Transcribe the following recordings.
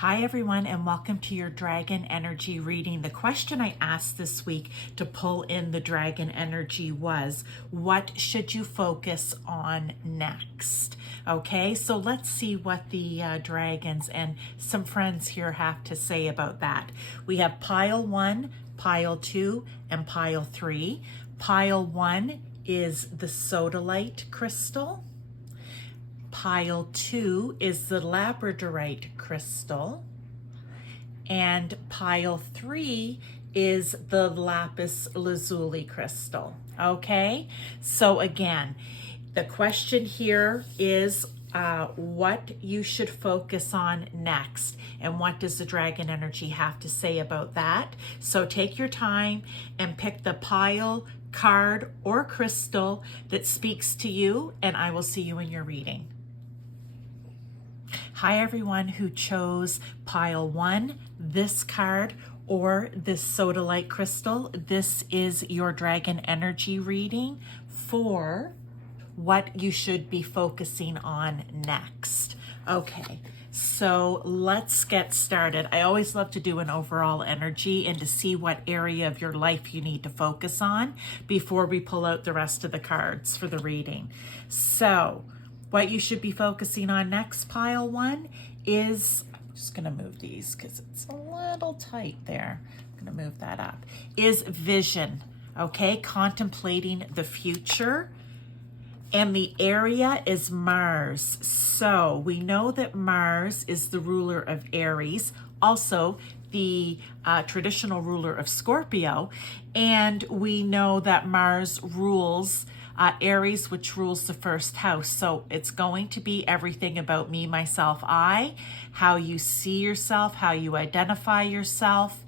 Hi everyone, and welcome to your Dragon Energy reading. The question I asked this week to pull in the Dragon Energy was, what should you focus on next? Okay, so let's see what the dragons and some friends here have to say about that. We have pile 1, pile 2, and pile 3. Pile 1 is the Sodalite crystal. Pile 2 is the Labradorite crystal, and pile 3 is the Lapis Lazuli crystal. Okay, so again, the question here is what you should focus on next, and what does the Dragon Energy have to say about that? So take your time and pick the pile, card, or crystal that speaks to you, and I will see you in your reading. Hi everyone who chose pile 1, this card, or this Sodalite crystal. This is your Dragon Energy reading for what you should be focusing on next. Okay, so let's get started. I always love to do an overall energy and to see what area of your life you need to focus on before we pull out the rest of the cards for the reading. So what you should be focusing on next, pile 1, is, I'm just going to move these because it's a little tight there. I'm going to move that up, is vision, okay? Contemplating the future. And the area is Mars. So we know that Mars is the ruler of Aries, also the traditional ruler of Scorpio. And we know that Mars rules Aries, which rules the first house. So it's going to be everything about me, myself, I, how you see yourself, how you identify yourself.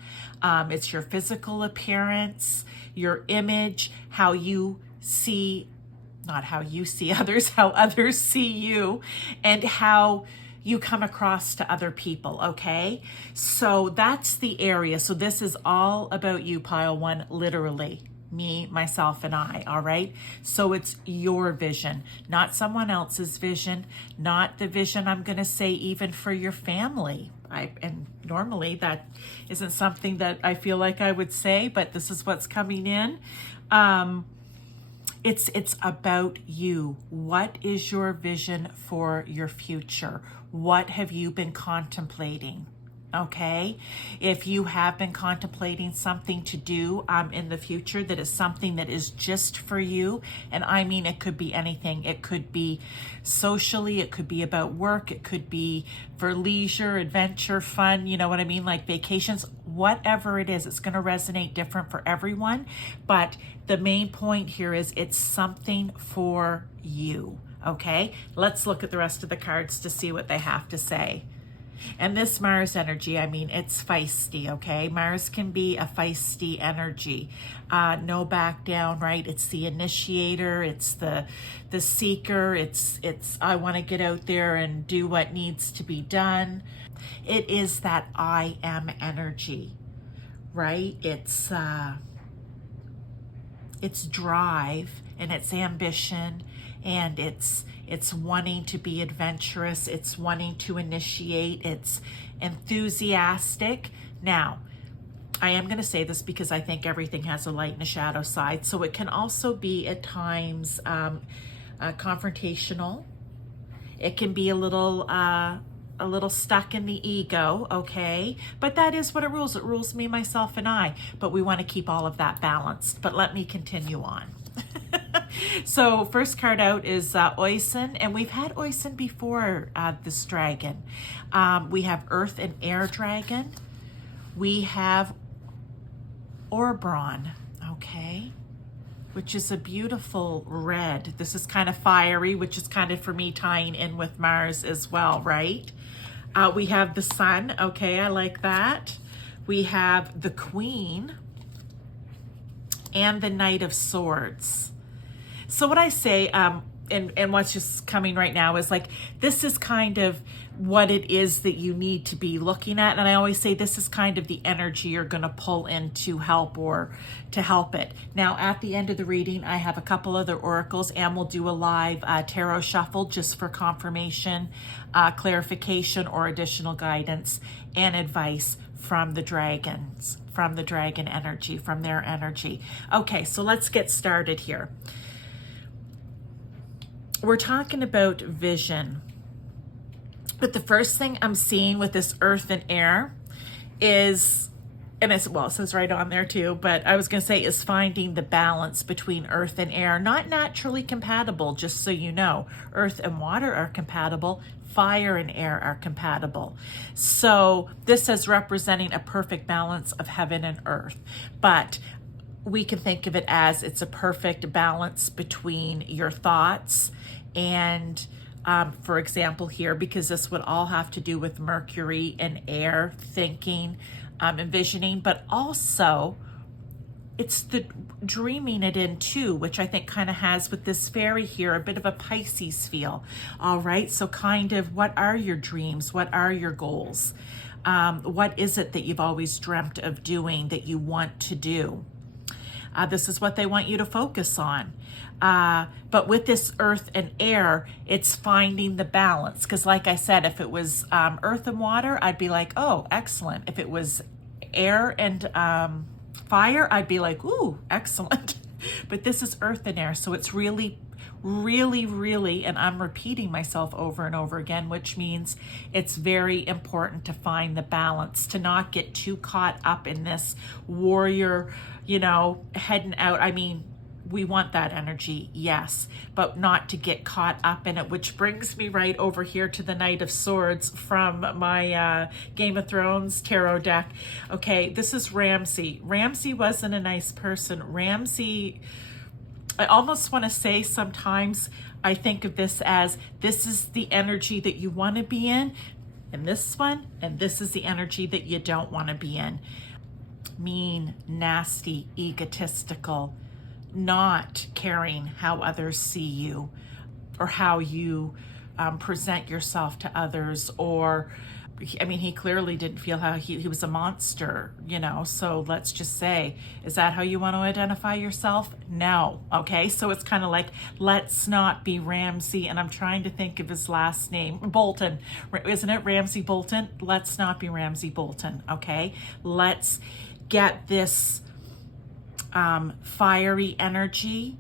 It's your physical appearance, your image, how you see, not how you see others, how others see you, and how you come across to other people, okay? So that's the area. So this is all about you, pile 1, literally. Me, myself, and I, all right? So it's your vision, not someone else's vision, not the vision I'm going to say even for your family. And normally that isn't something that I feel like I would say, but this is what's coming in. It's about you. What is your vision for your future? What have you been contemplating? Okay, if you have been contemplating something to do in the future that is something that is just for you, and I mean it could be anything. It could be socially, it could be about work, it could be for leisure, adventure, fun, you know what I mean, like vacations, whatever it is, it's going to resonate different for everyone. But the main point here is it's something for you. Okay, let's look at the rest of the cards to see what they have to say. And this Mars energy, I mean, it's feisty, okay? Mars can be a feisty energy. No back down, right? It's the initiator, it's the seeker, it's I want to get out there and do what needs to be done. It is that I am energy, right? It's drive and it's ambition, and it's wanting to be adventurous, it's wanting to initiate, it's enthusiastic. Now, I am going to say this because I think everything has a light and a shadow side, so it can also be at times confrontational. It can be a little stuck in the ego, okay? But that is what it rules. It rules me, myself, and I. But we want to keep all of that balanced. But let me continue on. So first card out is Oisin, and we've had Oisin before, this dragon. We have Earth and Air Dragon. We have Orbron, okay? Which is a beautiful red. This is kind of fiery, which is kind of for me tying in with Mars as well, right? We have the Sun, okay, I like that. We have the Queen and the Knight of Swords. So what I say, and what's just coming right now is like, this is kind of what it is that you need to be looking at. And I always say this is kind of the energy you're going to pull in to help it. Now, at the end of the reading, I have a couple other oracles, and we'll do a live tarot shuffle just for confirmation, clarification, or additional guidance and advice from the dragons, from the dragon energy, from their energy. Okay, so let's get started here. We're talking about vision. But the first thing I'm seeing with this earth and air is, and it's, well, it says right on there too, but I was going to say is finding the balance between earth and air. Not naturally compatible, just so you know. Earth and water are compatible. Fire and air are compatible. So this is representing a perfect balance of heaven and earth. But we can think of it as it's a perfect balance between your thoughts and for example here, because this would all have to do with Mercury and air, thinking, envisioning, but also it's the dreaming it in too, which I think kind of has with this fairy here, a bit of a Pisces feel. All right, so kind of what are your dreams? What are your goals? What is it that you've always dreamt of doing that you want to do? This is what they want you to focus on. But with this earth and air, it's finding the balance. Because like I said, if it was earth and water, I'd be like, oh, excellent. If it was air and fire, I'd be like, ooh, excellent. But this is earth and air. So it's really, really, and I'm repeating myself over and over again, which means it's very important to find the balance, to not get too caught up in this warrior, heading out. I mean, we want that energy, yes, but not to get caught up in it, which brings me right over here to the Knight of Swords from my Game of Thrones tarot deck. Okay, this is Ramsay. Ramsay wasn't a nice person. Ramsay, I almost want to say sometimes I think of this as this is the energy that you want to be in, and this one, and this is the energy that you don't want to be in. Mean, nasty, egotistical, not caring how others see you or how you present yourself to others, or I mean, he clearly didn't feel how he was a monster, so let's just say, is that how you want to identify yourself? No. Okay, so it's kind of like, let's not be Ramsay, and I'm trying to think of his last name, Bolton, isn't it? Ramsay Bolton. Let's not be Ramsay Bolton. Okay, let's get this fiery energy,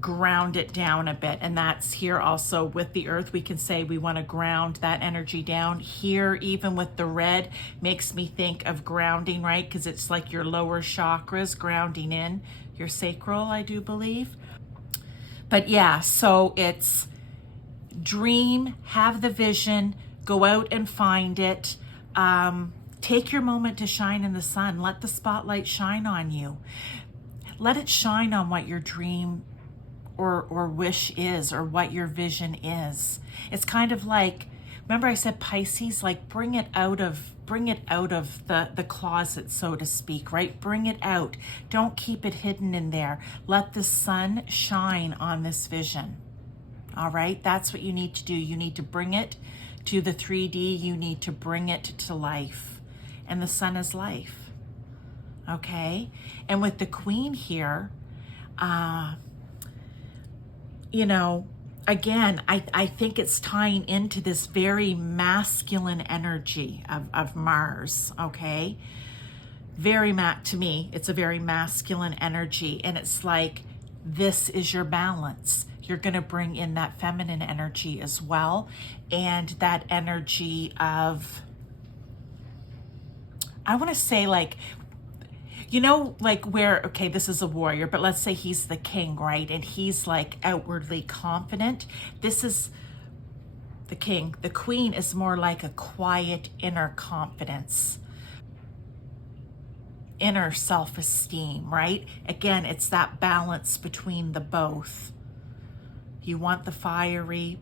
ground it down a bit. And that's here also with the earth. We can say we want to ground that energy down. Here, even with the red, makes me think of grounding, right? Because it's like your lower chakras grounding in your sacral, I do believe. But yeah, so it's dream, have the vision, go out and find it. Take your moment to shine in the sun. Let the spotlight shine on you. Let it shine on what your dream or wish is, or what your vision is. It's kind of like, remember I said Pisces, like bring it out of the closet, so to speak, right? Bring it out. Don't keep it hidden in there. Let the sun shine on this vision. All right, that's what you need to do. You need to bring it to the 3D. You need to bring it to life. And the sun is life. Okay? And with the Queen here, again, I think it's tying into this very masculine energy of Mars, okay? To me, it's a very masculine energy. And it's like, this is your balance. You're going to bring in that feminine energy as well. And that energy of, I want to say like where, okay, this is a warrior, but let's say he's the king, right? And he's like outwardly confident. This is the king. The queen is more like a quiet inner confidence, inner self-esteem, right? Again, it's that balance between the both. You want the fiery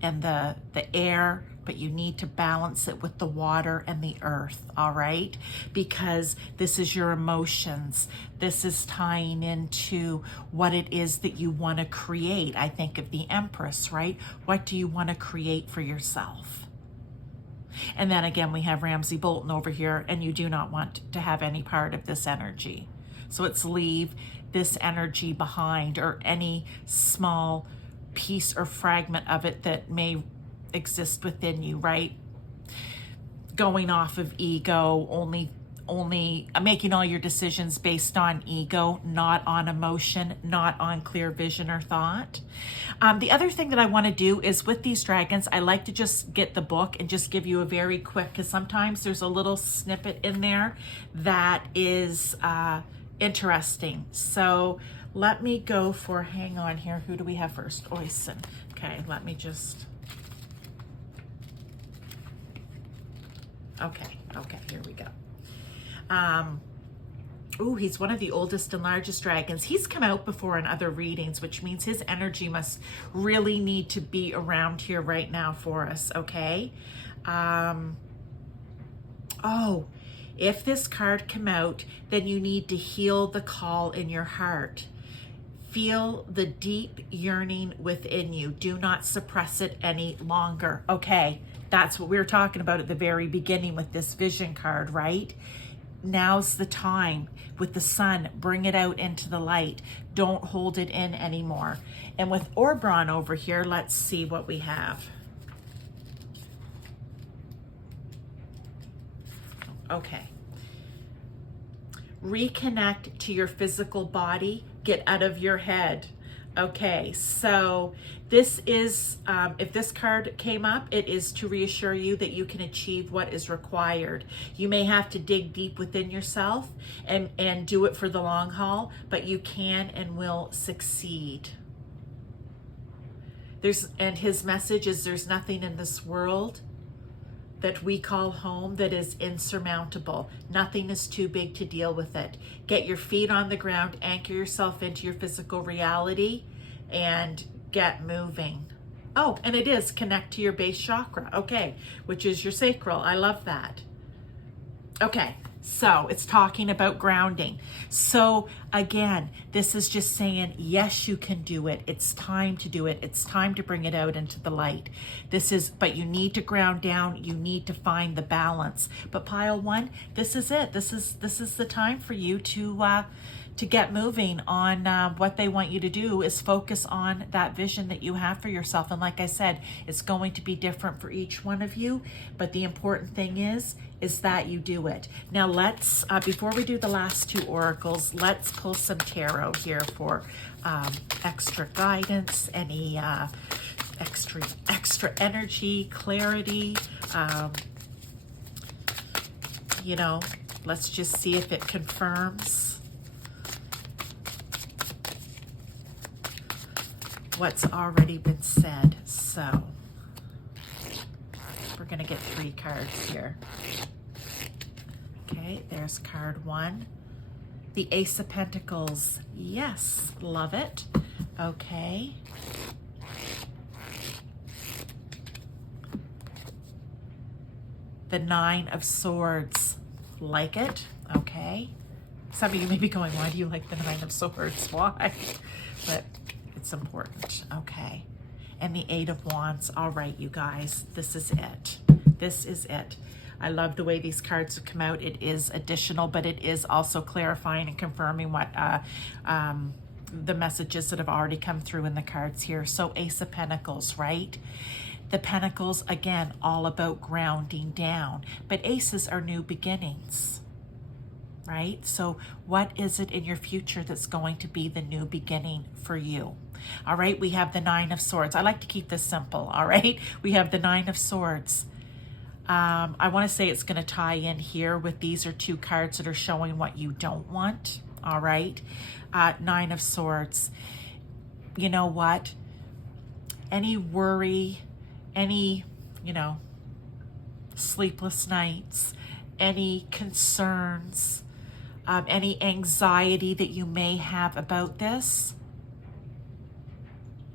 and the air, but you need to balance it with the water and the earth, all right? Because this is your emotions. This is tying into what it is that you want to create. I think of the Empress, right? What do you want to create for yourself? And then again, we have Ramsay Bolton over here, and you do not want to have any part of this energy. So it's leave this energy behind, or any small piece or fragment of it that may exist within you, right? Going off of ego, only making all your decisions based on ego, not on emotion, not on clear vision or thought. The other thing that I want to do is with these dragons, I like to just get the book and just give you a very quick, because sometimes there's a little snippet in there that is interesting. So let me go for, hang on here, who do we have first? Oysen. Okay, let me just, okay, here we go. Ooh, he's one of the oldest and largest dragons. He's come out before in other readings, which means his energy must really need to be around here right now for us, okay? Oh, if this card come out, then you need to heal the call in your heart. Feel the deep yearning within you. Do not suppress it any longer, okay? That's what we were talking about at the very beginning with this vision card, right? Now's the time with the sun. Bring it out into the light. Don't hold it in anymore. And with Oberon over here, let's see what we have. Okay. Reconnect to your physical body. Get out of your head. Okay, so this is, if this card came up, it is to reassure you that you can achieve what is required. You may have to dig deep within yourself and do it for the long haul, but you can and will succeed. And his message is, there's nothing in this world that we call home that is insurmountable. Nothing is too big to deal with it. Get your feet on the ground, anchor yourself into your physical reality, and get moving. Oh, and it is connect to your base chakra, okay, which is your sacral. I love that. Okay, so it's talking about grounding. So again, this is just saying, yes, you can do it. It's time to do it. It's time to bring it out into the light. But you need to ground down. You need to find the balance. But pile one, this is it. This is the time for you to get moving on. What they want you to do is focus on that vision that you have for yourself. And like I said, it's going to be different for each one of you. But the important thing is that you do it. Now let's, before we do the last two oracles, let's pull some tarot here for extra guidance, any extra energy, clarity. You know, let's just see if it confirms what's already been said. So we're going to get 3 cards here. Okay, there's card 1. The Ace of Pentacles. Yes, love it. Okay. The 9 of Swords. Like it. Okay. Some of you may be going, why do you like the 9 of Swords? Why? But it's important. Okay. And the 8 of Wands. All right, you guys, this is it. This is it. I love the way these cards have come out. It is additional, but it is also clarifying and confirming what the messages that have already come through in the cards here. So Ace of Pentacles, right? The Pentacles, again, all about grounding down. But aces are new beginnings, right? So what is it in your future that's going to be the new beginning for you? All right, we have the 9 of Swords. I like to keep this simple, all right? We have the 9 of Swords. I want to say it's going to tie in here with these are 2 cards that are showing what you don't want, all right? 9 of Swords. You know what? Any worry, any, sleepless nights, any concerns, any anxiety that you may have about this,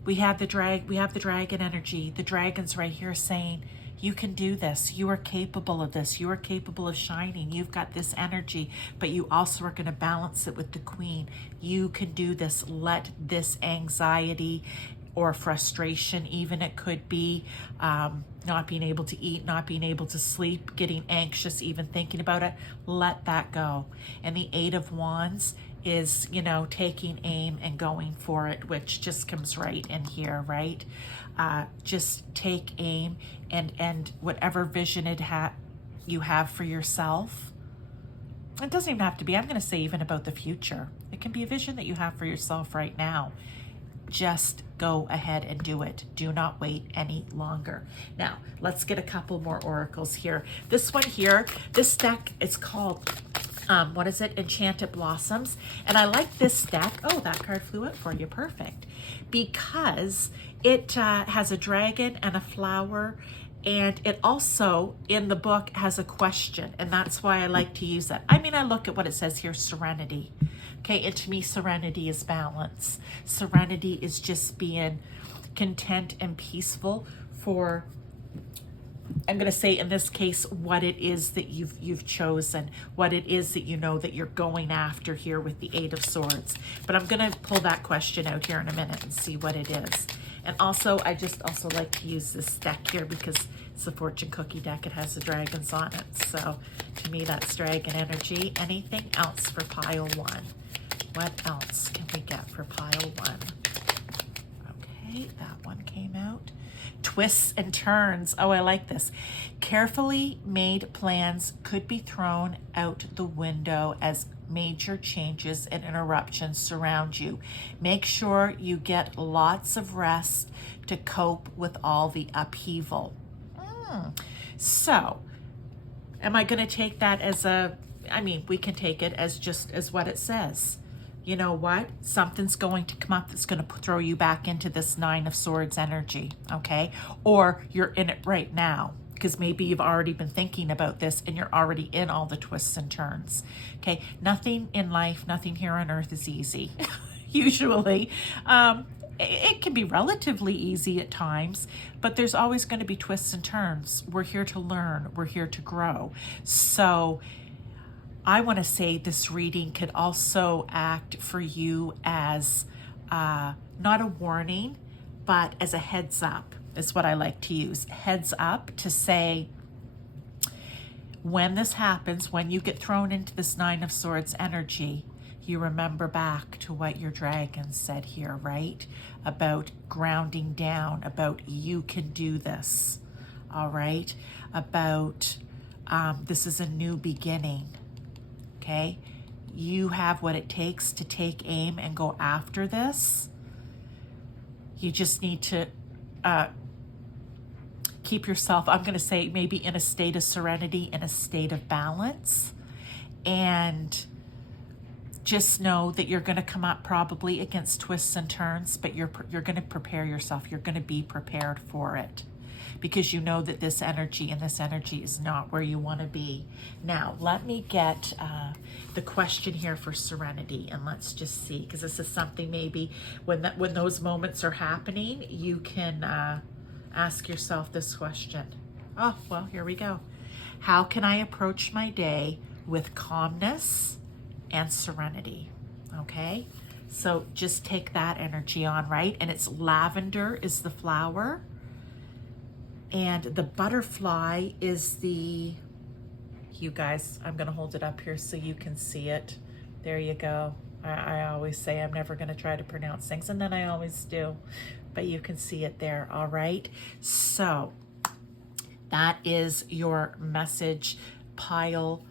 we have the dragon energy. The dragon's right here saying, you can do this. You are capable of this. You are capable of shining. You've got this energy, but you also are going to balance it with the Queen. You can do this. Let this anxiety or frustration. Even it could be not being able to eat, not being able to sleep, getting anxious, even thinking about it. Let that go. And the Eight of Wands is, you know, taking aim and going for it, which just comes right in here, right? Just take aim and whatever vision you have for yourself. It doesn't even have to be, I'm going to say, even about the future. It can be a vision that you have for yourself right now. Just go ahead and do it. Do not wait any longer. Now, let's get a couple more oracles here. This one here, this deck is called, what is it? Enchanted Blossoms. And I like this deck. Oh, that card flew out for you. Perfect. Because it has a dragon and a flower. And it also, in the book, has a question. And that's why I like to use that. I mean, I look at what it says here, serenity. Okay, and to me, serenity is balance. Serenity is just being content and peaceful for, I'm going to say in this case, what it is that you've chosen, what it is that you know that you're going after here with the Eight of Swords. But I'm going to pull that question out here in a minute and see what it is. And also, I just also like to use this deck here because it's the fortune cookie deck. It has the dragons on it. So to me, that's dragon energy. Anything else for pile one? What else can we get for pile one? Okay, that one came out. Twists and turns. Oh, I like this. Carefully made plans could be thrown out the window as major changes and interruptions surround you. Make sure you get lots of rest to cope with all the upheaval. So, am I going to take that as I mean, we can take it as just as what it says. You know what? Something's going to come up that's going to throw you back into this Nine of Swords energy, okay? Or you're in it right now, because maybe you've already been thinking about this and you're already in all the twists and turns, okay? Nothing in life, nothing here on earth is easy, usually. It can be relatively easy at times, but there's always going to be twists and turns. We're here to learn. We're here to grow. So I want to say this reading could also act for you as not a warning, but as a heads up is what I like to use. Heads up to say, when this happens, when you get thrown into this Nine of Swords energy, you remember back to what your dragon said here, right? About grounding down, about you can do this, all right? About this is a new beginning. Okay, you have what it takes to take aim and go after this. You just need to keep yourself, I'm going to say, maybe in a state of serenity, in a state of balance. And just know that you're going to come up probably against twists and turns, but you're going to prepare yourself. You're going to be prepared for it, because you know that this energy is not where you want to be. Now, let me get the question here for serenity, and let's just see, because this is something maybe when those moments are happening, you can ask yourself this question. Oh, well, here we go. How can I approach my day with calmness and serenity? Okay, so just take that energy on, right? And it's lavender is the flower. And the butterfly is the, you guys, I'm going to hold it up here so you can see it. There you go. I always say I'm never going to try to pronounce things, and then I always do. But you can see it there, all right? So that is your message, pile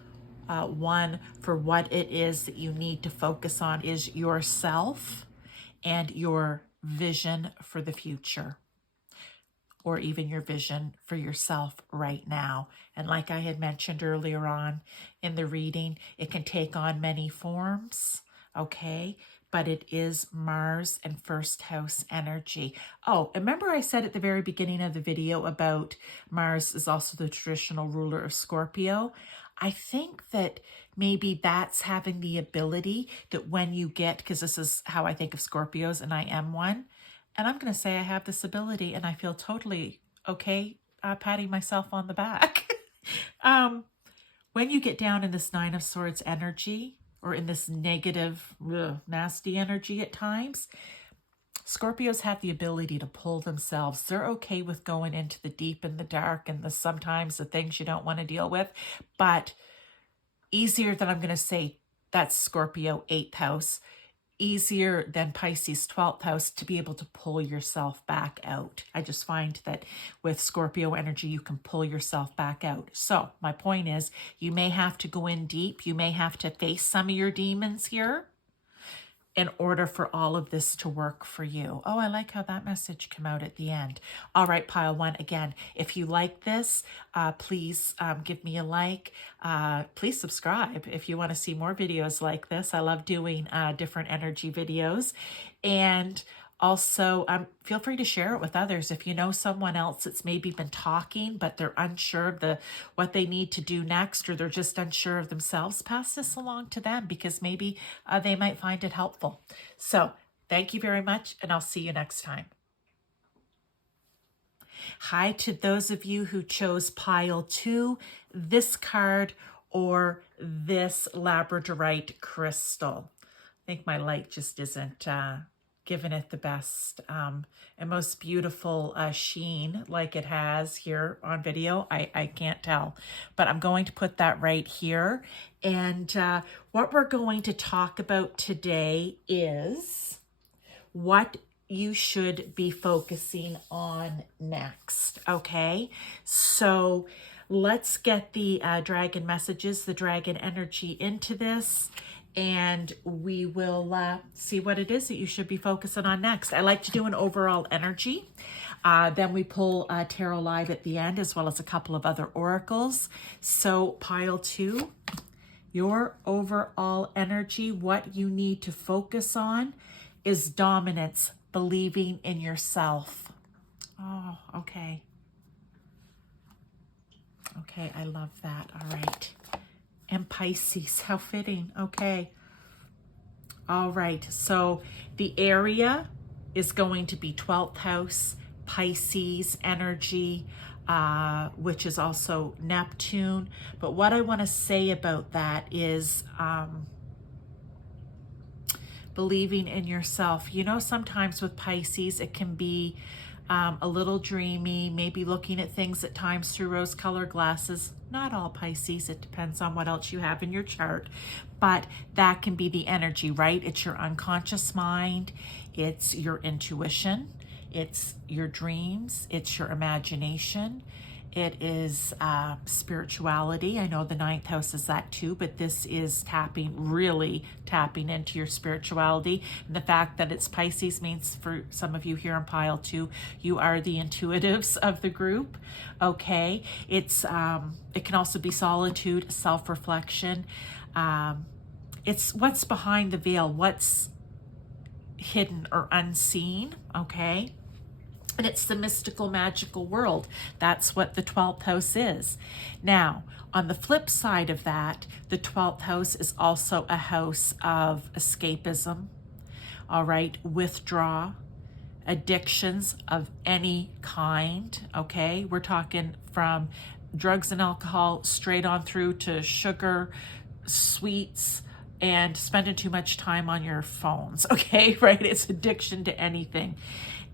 one, for what it is that you need to focus on is yourself and your vision for the future, or even your vision for yourself right now. And like I had mentioned earlier on in the reading, it can take on many forms, okay? But it is Mars and first house energy. Oh, remember I said at the very beginning of the video about Mars is also the traditional ruler of Scorpio? I think that maybe that's having the ability that when you get, because this is how I think of Scorpios, and I am one, and I'm going to say I have this ability, and I feel totally okay patting myself on the back. When you get down in this Nine of Swords energy, or in this negative, nasty energy at times, Scorpios have the ability to pull themselves. They're okay with going into the deep and the dark and sometimes the things you don't want to deal with, but easier than, I'm going to say, that's Scorpio 8th house, easier than Pisces 12th house to be able to pull yourself back out. I just find that with Scorpio energy, you can pull yourself back out. So my point is, you may have to go in deep. You may have to face some of your demons here in order for all of this to work for you. Oh, I like how that message came out at the end. All right, pile one. Again, if you like this, please give me a like. Please subscribe if you want to see more videos like this. I love doing different energy videos. And also, feel free to share it with others. If you know someone else that's maybe been talking, but they're unsure of what they need to do next, or they're just unsure of themselves, pass this along to them because maybe they might find it helpful. So thank you very much, and I'll see you next time. Hi to those of you who chose pile 2, this card, or this Labradorite crystal. I think my light just isn't giving it the best and most beautiful sheen like it has here on video. I can't tell, but I'm going to put that right here. And what we're going to talk about today is what you should be focusing on next, okay? So let's get the dragon messages, the dragon energy into this, and we will see what it is that you should be focusing on next. I like to do an overall energy. Then we pull Tarot Live at the end, as well as a couple of other oracles. So pile 2, your overall energy, what you need to focus on is dominance, believing in yourself. Oh, okay. Okay, I love that. All right. And Pisces, how fitting. Okay. All right. So the area is going to be 12th house, Pisces energy, which is also Neptune. But what I want to say about that is believing in yourself. You know, sometimes with Pisces, it can be a little dreamy, maybe looking at things at times through rose-colored glasses. Not all Pisces, it depends on what else you have in your chart, but that can be the energy, right? It's your unconscious mind, it's your intuition, it's your dreams, it's your imagination, it is spirituality. I know the 9th house is that too, but this is really tapping into your spirituality. And the fact that it's Pisces means for some of you here on pile 2, you are the intuitives of the group. Okay, it's it can also be solitude, self-reflection. It's what's behind the veil, what's hidden or unseen. Okay. And it's the mystical, magical world. That's what the 12th house is. Now, on the flip side of that, the 12th house is also a house of escapism, all right, withdraw, addictions of any kind, okay? We're talking from drugs and alcohol straight on through to sugar, sweets, and spending too much time on your phones, okay, right? It's addiction to anything.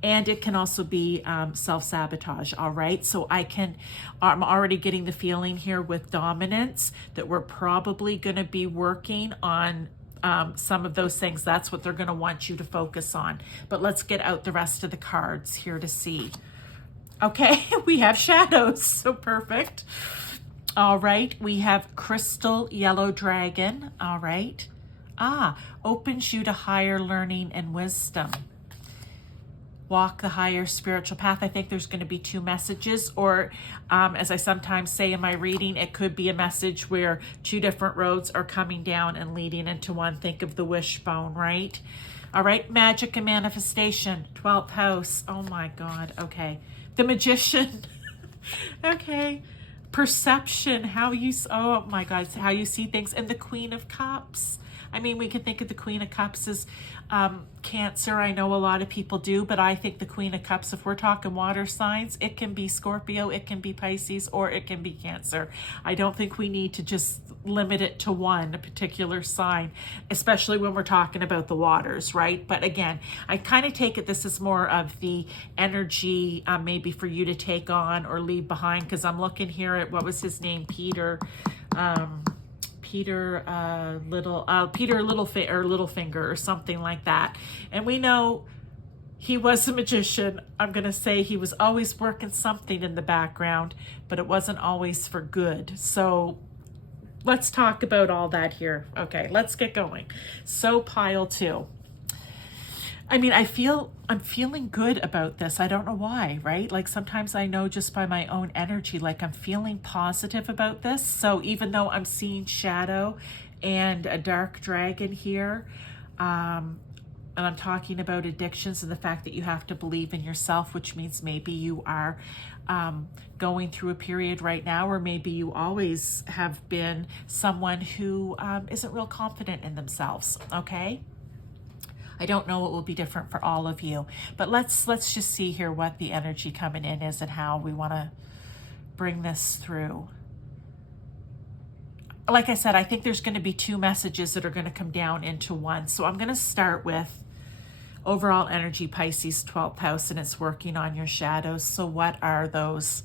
And it can also be self-sabotage, all right? So I'm already getting the feeling here with dominance that we're probably going to be working on some of those things. That's what they're going to want you to focus on. But let's get out the rest of the cards here to see. Okay, we have shadows, so perfect. All right, we have crystal yellow dragon, all right. Opens you to higher learning and wisdom. Walk the higher spiritual path. I think there's going to be 2 messages, or as I sometimes say in my reading, it could be a message where 2 different roads are coming down and leading into one. Think of the wishbone, right? All right, magic and manifestation, 12th house. Oh my God, okay. The magician, okay. Perception, oh my God, how you see things. And the Queen of Cups. I mean, we can think of the Queen of Cups as Cancer. I know a lot of people do, but I think the Queen of Cups, if we're talking water signs, it can be Scorpio, it can be Pisces, or it can be Cancer. I don't think we need to just limit it to one particular sign, especially when we're talking about the waters, right? But again, I kind of take it this is more of the energy maybe for you to take on or leave behind, because I'm looking here at, what was his name? Peter Littlefinger or something like that. And we know he was a magician. I'm going to say he was always working something in the background, but it wasn't always for good. So let's talk about all that here. Okay, let's get going. So pile 2. I mean, I'm feeling good about this. I don't know why, right? Like sometimes I know just by my own energy, like I'm feeling positive about this. So even though I'm seeing shadow and a dark dragon here, and I'm talking about addictions and the fact that you have to believe in yourself, which means maybe you are going through a period right now, or maybe you always have been someone who isn't real confident in themselves, okay? I don't know what will be different for all of you, but let's just see here what the energy coming in is and how we want to bring this through. Like I said, I think there's going to be 2 messages that are going to come down into one. So I'm going to start with overall energy, Pisces, 12th house, and it's working on your shadows. So what are those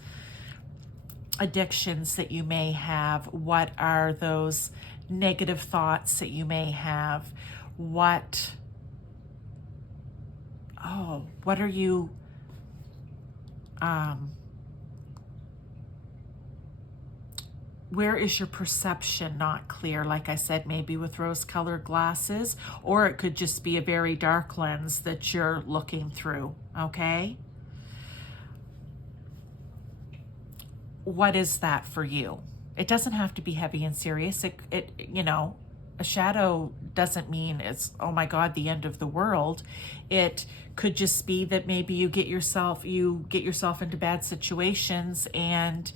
addictions that you may have? What are those negative thoughts that you may have? What are you, where is your perception not clear? Like I said, maybe with rose-colored glasses, or it could just be a very dark lens that you're looking through, okay? What is that for you? It doesn't have to be heavy and serious. It you know, a shadow doesn't mean it's, oh my God, the end of the world. It could just be that maybe you get yourself into bad situations and,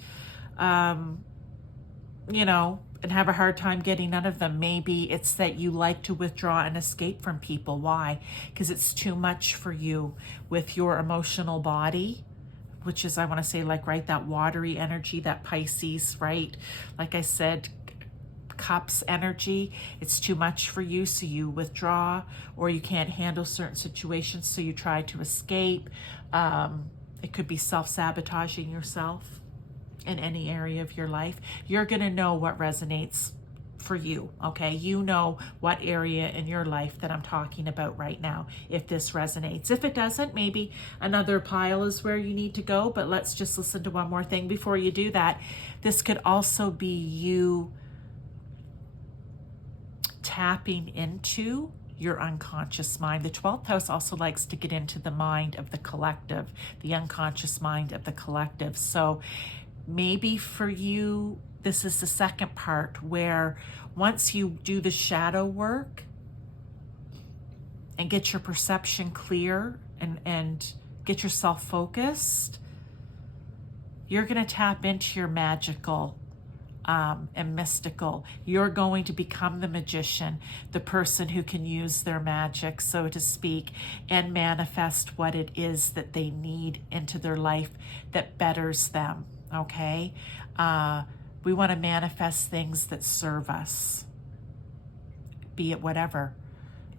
you know, and have a hard time getting out of them. Maybe it's that you like to withdraw and escape from people. Why? Because it's too much for you with your emotional body, which is, I want to say, like, right, that watery energy, that Pisces, right? Like I said, Cups energy, it's too much for you, so you withdraw, or you can't handle certain situations, so you try to escape. It could be self-sabotaging yourself in any area of your life. You're going to know what resonates for you, okay? You know what area in your life that I'm talking about right now, if this resonates. If it doesn't, maybe another pile is where you need to go, but let's just listen to one more thing before you do that. This could also be you tapping into your unconscious mind. The 12th house also likes to get into the mind of the collective, the unconscious mind of the collective. So maybe for you, this is the second part where once you do the shadow work and get your perception clear and get yourself focused, you're going to tap into your magical and mystical. You're going to become the magician, the person who can use their magic, so to speak, and manifest what it is that they need into their life that betters them, okay? We want to manifest things that serve us, be it whatever.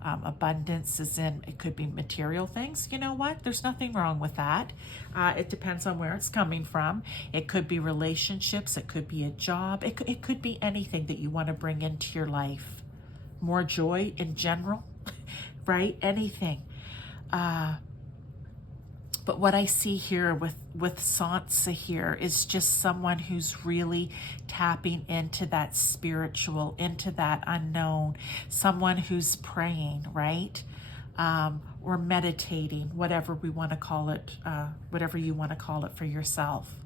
Abundance is in, it could be material things. You know what? There's nothing wrong with that. It depends on where it's coming from. It could be relationships. It could be a job. It could be anything that you want to bring into your life. More joy in general, right? Anything. But what I see here with Sansa here is just someone who's really tapping into that spiritual, into that unknown, someone who's praying, right? Or meditating, whatever we want to call it, whatever you want to call it for yourself.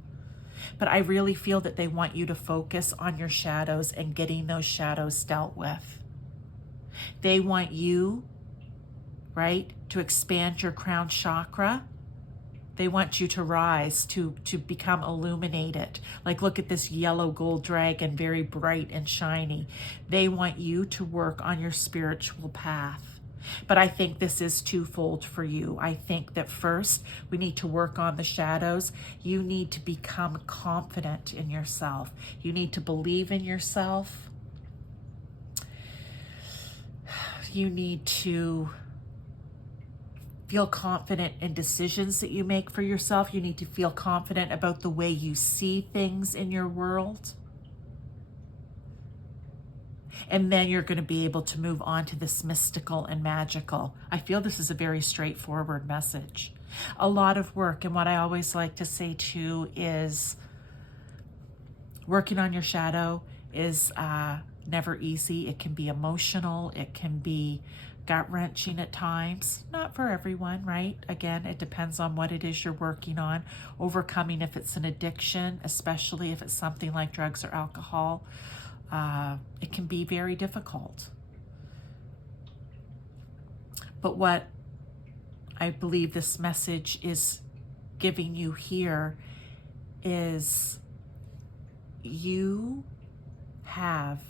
But I really feel that they want you to focus on your shadows and getting those shadows dealt with. They want you, right, to expand your crown chakra They want you to rise, to become illuminated. Like, look at this yellow gold dragon, very bright and shiny. They want you to work on your spiritual path. But I think this is twofold for you. I think that first, we need to work on the shadows. You need to become confident in yourself. You need to believe in yourself. You need to feel confident in decisions that you make for yourself. You need to feel confident about the way you see things in your world. And then you're going to be able to move on to this mystical and magical. I feel this is a very straightforward message. A lot of work. And what I always like to say too is working on your shadow is never easy. It can be emotional. It can be gut-wrenching at times. Not for everyone, right? Again, it depends on what it is you're working on. Overcoming if it's an addiction, especially if it's something like drugs or alcohol, it can be very difficult. But what I believe this message is giving you here is you have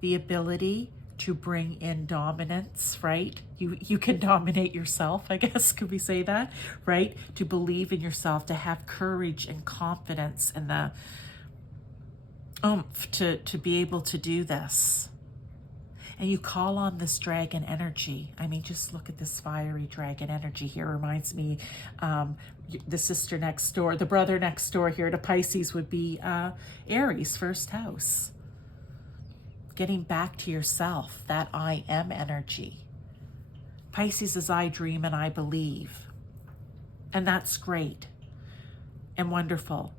the ability to bring in dominance, right? You can dominate yourself, I guess, could we say that, right? To believe in yourself, to have courage and confidence and the oomph to be able to do this. And you call on this dragon energy. I mean, just look at this fiery dragon energy here. Reminds me, the sister next door, the brother next door here to Pisces would be Aries, first house. Getting back to yourself, that I am energy. Pisces is I dream and I believe. And that's great and wonderful.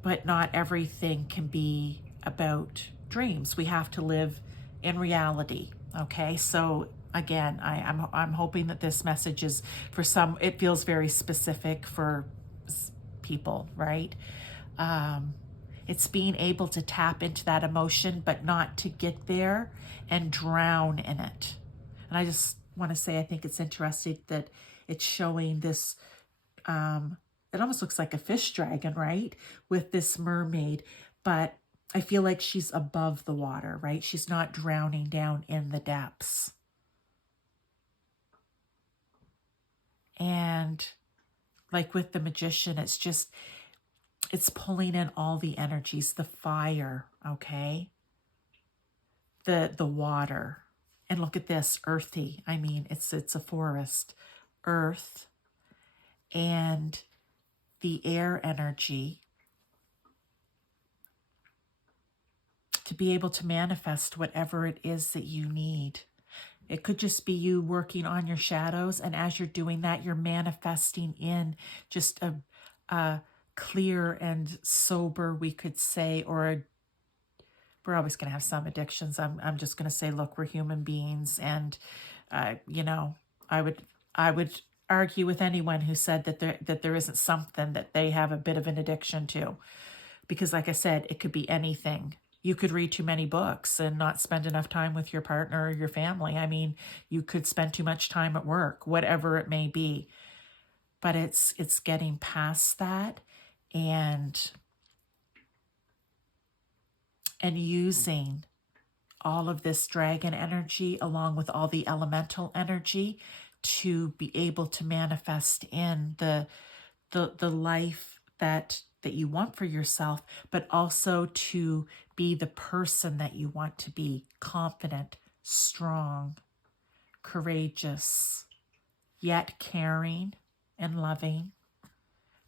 But not everything can be about dreams. We have to live in reality. Okay, so again, I'm hoping that this message is for some. It feels very specific for people, right? It's being able to tap into that emotion, but not to get there and drown in it. And I just want to say, I think it's interesting that it's showing this. It almost looks like a fish dragon, right? With this mermaid, but I feel like she's above the water, right? She's not drowning down in the depths. And like with the magician, it's pulling in all the energies, the fire, okay? The water. And look at this, earthy. I mean, it's a forest. Earth and the air energy to be able to manifest whatever it is that you need. It could just be you working on your shadows, and as you're doing that, you're manifesting in just a clear and sober, we could say, or we're always going to have some addictions. I'm just going to say, look, we're human beings, and you know, I would argue with anyone who said that there isn't something that they have a bit of an addiction to, because like I said, it could be anything. You could read too many books and not spend enough time with your partner or your family. I mean, you could spend too much time at work, whatever it may be. But it's getting past that and using all of this dragon energy along with all the elemental energy to be able to manifest in the life that you want for yourself, but also to be the person that you want to be: confident, strong, courageous, yet caring and loving.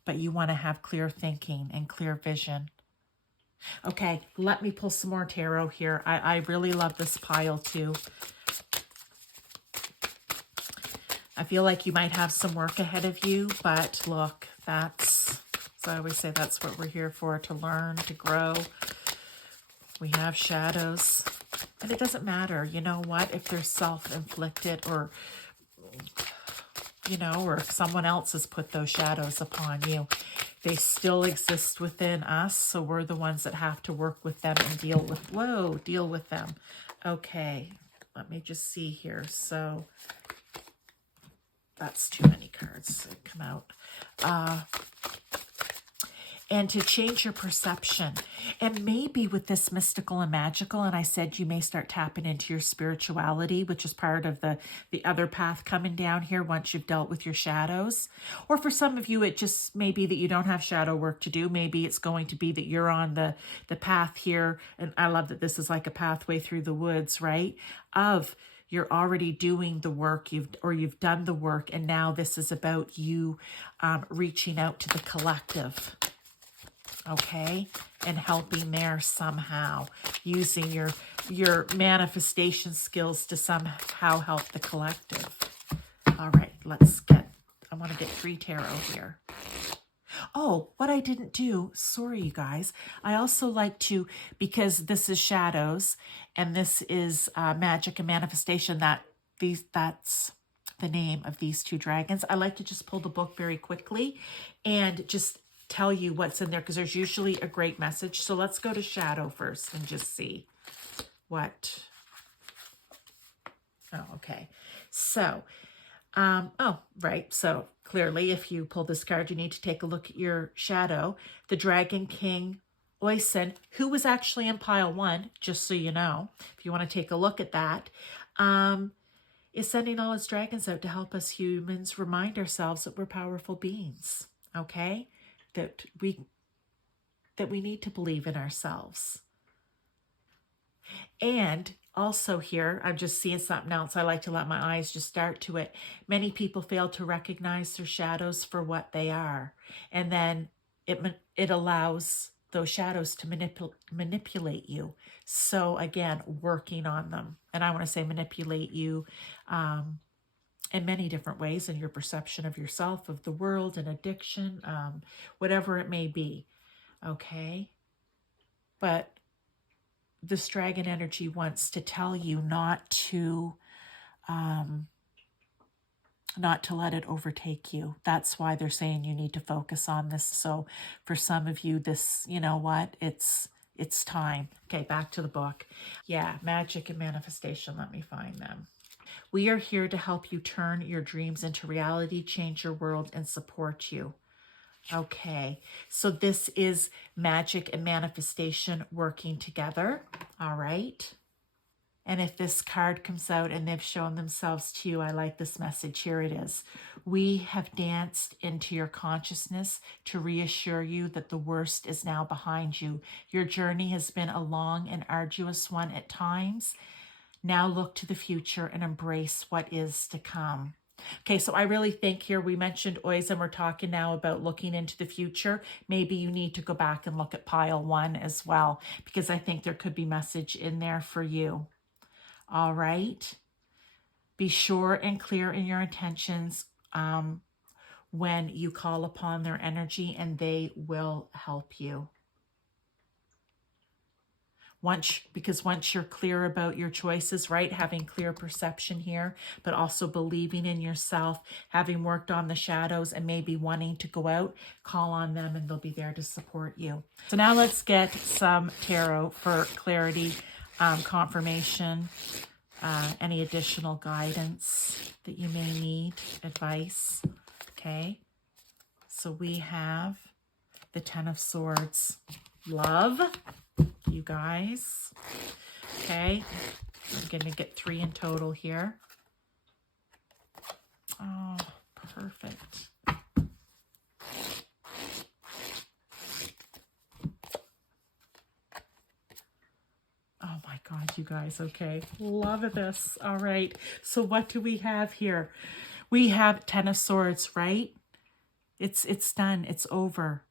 But you want to have clear thinking and clear vision. Okay, let me pull some more tarot here. I really love this pile too. I feel like you might have some work ahead of you, but look, as I always say, that's what we're here for, to learn, to grow. We have shadows, and it doesn't matter, you know what, if they're self-inflicted or, you know, or if someone else has put those shadows upon you. They still exist within us, so we're the ones that have to work with them and deal with them. Okay, let me just see here. So that's too many cards that come out. And to change your perception. And maybe with this mystical and magical, and I said you may start tapping into your spirituality, which is part of the other path coming down here once you've dealt with your shadows. Or for some of you, it just may be that you don't have shadow work to do. Maybe it's going to be that you're on the path here. And I love that this is like a pathway through the woods, right? Of you're already doing the work, you've done the work, and now this is about you reaching out to the collective. Okay, and helping there somehow, using your manifestation skills to somehow help the collective. All right, I want to get 3 tarot here. Oh, what I didn't do, sorry you guys, I also like to, because this is shadows and this is magic and manifestation, that's the name of these 2 dragons. I like to just pull the book very quickly and just tell you what's in there, because there's usually a great message. So let's go to shadow first and just see what. Oh, okay. So, right. So clearly, if you pull this card, you need to take a look at your shadow. The Dragon King Oisin, who was actually in pile 1, just so you know, if you want to take a look at that, is sending all his dragons out to help us humans remind ourselves that we're powerful beings. Okay. That we need to believe in ourselves. And also here, I'm just seeing something else. I like to let my eyes just start to it. Many people fail to recognize their shadows for what they are. And then it allows those shadows to manipulate you. So again, working on them. And I want to say manipulate you in many different ways, in your perception of yourself, of the world, and addiction, whatever it may be, okay? But this dragon energy wants to tell you not to let it overtake you. That's why they're saying you need to focus on this. So for some of you, this, you know what, it's time. Okay, back to the book. Yeah, magic and manifestation. Let me find them. We are here to help you turn your dreams into reality, change your world, and support you. Okay, so this is magic and manifestation working together. All right. And if this card comes out and they've shown themselves to you, I like this message. Here it is. We have danced into your consciousness to reassure you that the worst is now behind you. Your journey has been a long and arduous one at times. Now look to the future and embrace what is to come. Okay, so I really think here we mentioned Oisin. We're talking now about looking into the future. Maybe you need to go back and look at pile 1 as well, because I think there could be message in there for you. All right. Be sure and clear in your intentions when you call upon their energy, and they will help you. Once you're clear about your choices, right? Having clear perception here, but also believing in yourself, having worked on the shadows and maybe wanting to go out, call on them and they'll be there to support you. So now let's get some tarot for clarity, confirmation, any additional guidance that you may need, advice. Okay. So we have the 10 of Swords. Love. You guys. Okay. I'm going to get 3 in total here. Oh, perfect. Oh my God, you guys. Okay. Love this. All right. So what do we have here? We have 10 of Swords, right? It's done. It's over.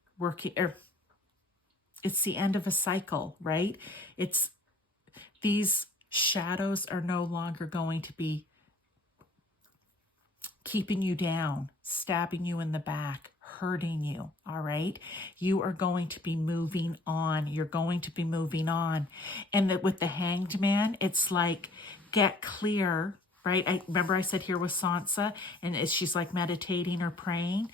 It's the end of a cycle, right? It's these shadows are no longer going to be keeping you down, stabbing you in the back, hurting you, all right? You are going to be moving on. You're going to be moving on. And that with the Hanged Man, it's like, get clear, right? I remember I said here with Sansa, and she's like meditating or praying.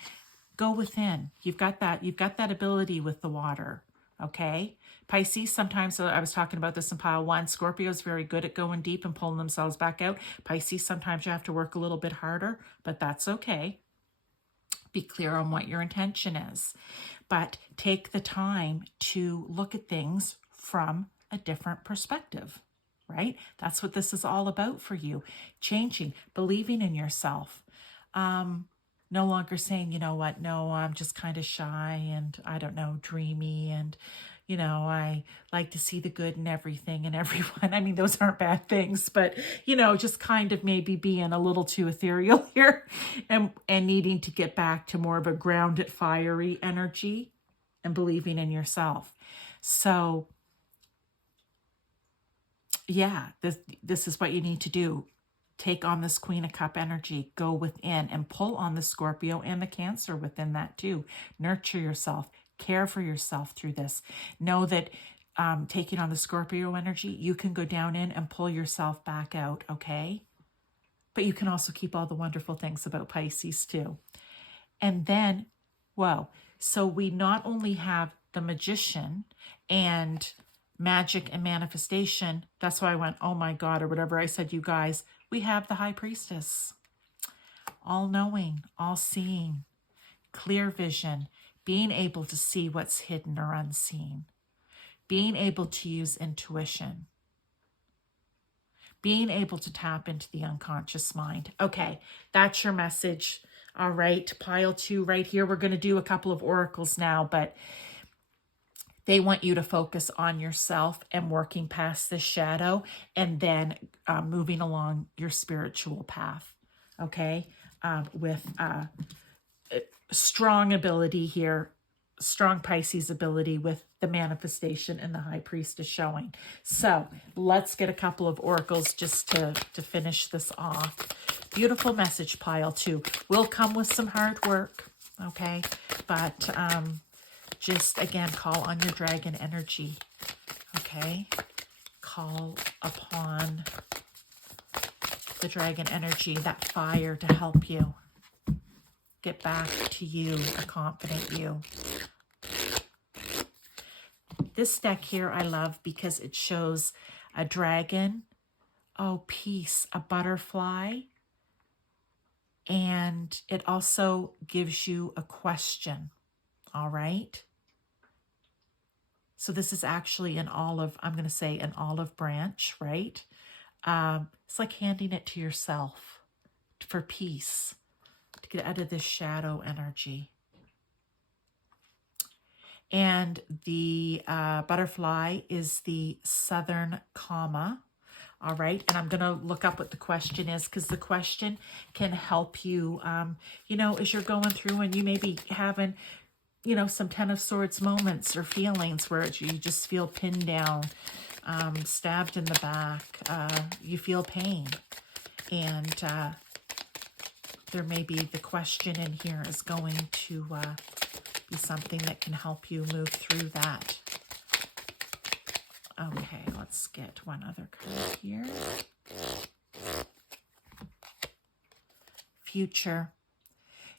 Go within. You've got that ability with the water. okay? Pisces, sometimes, I was talking about this in pile 1, Scorpio is very good at going deep and pulling themselves back out. Pisces, sometimes you have to work a little bit harder, but that's okay. Be clear on what your intention is. But take the time to look at things from a different perspective, right? That's what this is all about for you. Changing, believing in yourself. No longer saying, you know what, no, I'm just kind of shy and I don't know, dreamy and, you know, I like to see the good in everything and everyone. I mean, those aren't bad things, but, you know, just kind of maybe being a little too ethereal here and needing to get back to more of a grounded, fiery energy and believing in yourself. So, yeah, this is what you need to do. Take on this Queen of Cup energy, go within and pull on the Scorpio and the Cancer within that too. Nurture yourself, care for yourself through this. Know that taking on the Scorpio energy, you can go down in and pull yourself back out, okay? But you can also keep all the wonderful things about Pisces too. And then, whoa, so we not only have the Magician and magic and manifestation, that's why I went, oh my God, or whatever I said, you guys, we have the High Priestess. All-knowing, all-seeing, clear vision, being able to see what's hidden or unseen, being able to use intuition, being able to tap into the unconscious mind. Okay, that's your message. All right, pile 2 right here. We're going to do a couple of oracles now, but they want you to focus on yourself and working past this shadow and then moving along your spiritual path, okay? With strong ability here, strong Pisces ability with the manifestation and the High Priestess showing. So let's get a couple of oracles just to finish this off. Beautiful message, pile 2. Will come with some hard work, okay? But just, again, call on your dragon energy, okay? Call upon the dragon energy, that fire to help you get back to you, a confident you. This deck here I love because it shows a dragon, peace, a butterfly, and it also gives you a question, all right? So this is actually an olive, I'm going to say an olive branch, right? It's like handing it to yourself for peace, to get out of this shadow energy. And the butterfly is the southern comma, all right? And I'm going to look up what the question is because the question can help you, you know, as you're going through and you may be having, you know, some Ten of Swords moments or feelings where you just feel pinned down, stabbed in the back, you feel pain. And there may be the question in here is going to be something that can help you move through that. Okay, let's get one other card here. Future.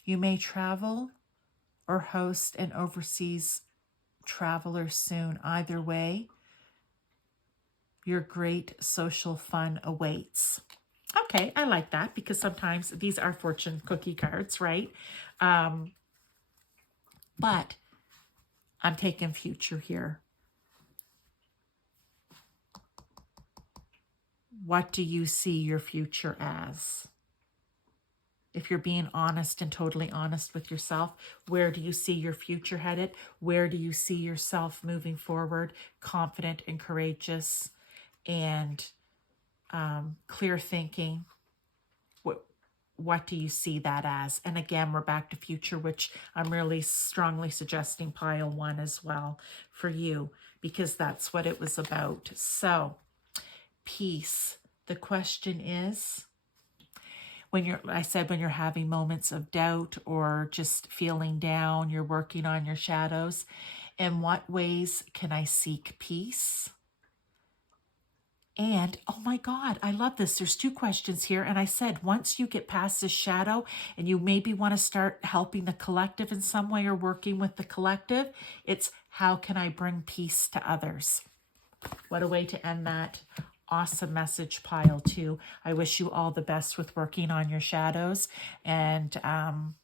You may travel or host an overseas traveler soon. Either way, your great social fun awaits. Okay, I like that because sometimes these are fortune cookie cards, right? But I'm taking future here. What do you see your future as? If you're being honest and totally honest with yourself, where do you see your future headed? Where do you see yourself moving forward? Confident and courageous and clear thinking. What do you see that as? And again, we're back to future, which I'm really strongly suggesting pile 1 as well for you, because that's what it was about. So, peace. The question is, when you're having moments of doubt or just feeling down, you're working on your shadows, in what ways can I seek peace? And, oh my God, I love this. There's 2 questions here. And I said, once you get past this shadow and you maybe want to start helping the collective in some way or working with the collective, it's how can I bring peace to others? What a way to end that awesome message, pile 2. I wish you all the best with working on your shadows. And I'm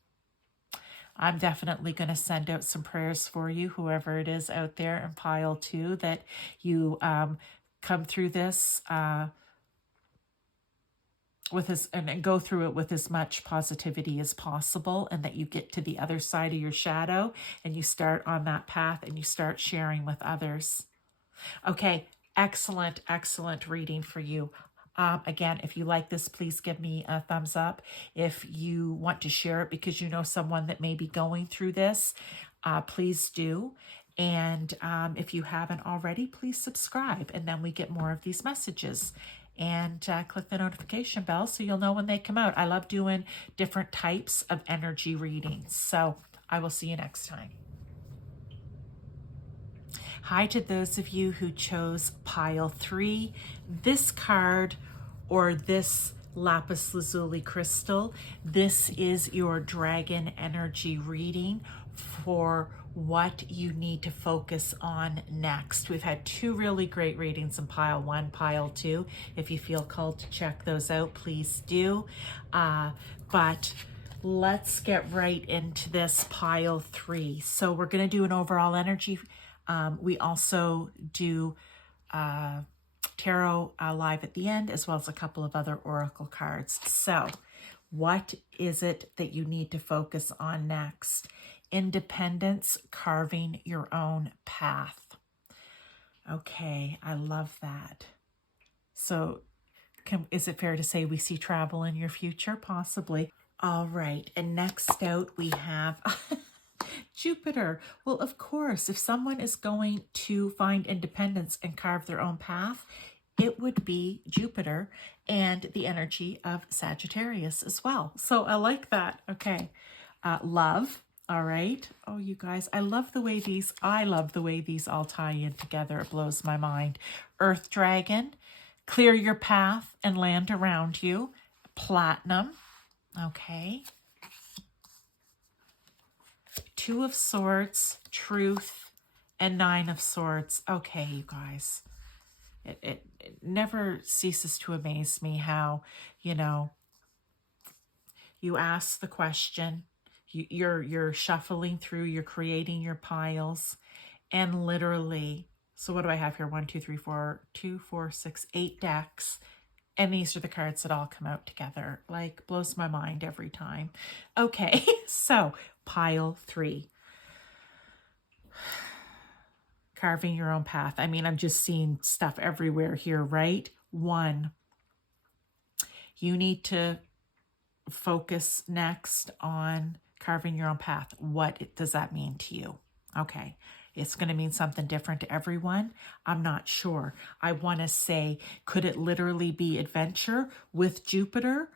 definitely going to send out some prayers for you, whoever it is out there in pile 2, that you come through this and go through it with as much positivity as possible, and that you get to the other side of your shadow and you start on that path and you start sharing with others. Okay, excellent, excellent reading for you. Again, if you like this, please give me a thumbs up. If you want to share it because you know someone that may be going through this, please do. And if you haven't already, please subscribe, and then we get more of these messages. And click the notification bell so you'll know when they come out. I love doing different types of energy readings. So I will see you next time. Hi to those of you who chose pile 3. This card, or this Lapis Lazuli crystal, this is your dragon energy reading for what you need to focus on next. We've had 2 really great readings in pile 1, pile 2. If you feel called to check those out, please do. But let's get right into this pile 3. So we're going to do an overall energy. We also do tarot live at the end, as well as a couple of other oracle cards. So what is it that you need to focus on next? Independence, carving your own path. Okay, I love that. So is it fair to say we see travel in your future? Possibly. All right, and next out we have Jupiter. Well, of course, if someone is going to find independence and carve their own path, it would be Jupiter and the energy of Sagittarius as well. So I like that. Okay. Love. All right. Oh, you guys, I love the way these all tie in together. It blows my mind. Earth Dragon, clear your path and land around you. Platinum. Okay. 2 of Swords, Truth, and 9 of Swords. Okay, you guys. It never ceases to amaze me how, you ask the question, you're shuffling through, you're creating your piles, and literally, so what do I have here? 1, 2, 3, 4, 2, 4, 6, 8 decks. And these are the cards that all come out together. Like, blows my mind every time. Okay, so pile 3. Carving your own path. I mean, I'm just seeing stuff everywhere here, right? 1, you need to focus next on carving your own path. What does that mean to you? Okay. It's going to mean something different to everyone. I'm not sure. I want to say, could it literally be adventure with Jupiter?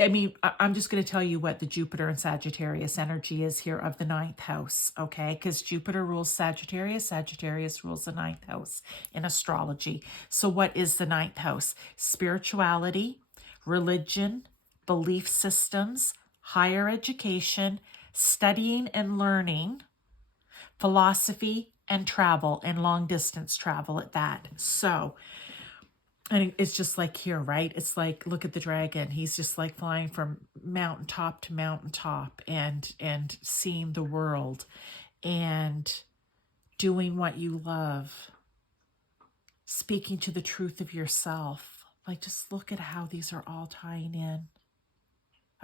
I mean, I'm just going to tell you what the Jupiter and Sagittarius energy is here of the 9th house, okay? Because Jupiter rules Sagittarius, Sagittarius rules the 9th house in astrology. So what is the 9th house? Spirituality, religion, belief systems, higher education, studying and learning, philosophy, and travel, and long distance travel at that. So, and it's just like here, right? It's like, look at the dragon. He's just like flying from mountaintop to mountaintop and seeing the world and doing what you love, speaking to the truth of yourself. Like, just look at how these are all tying in.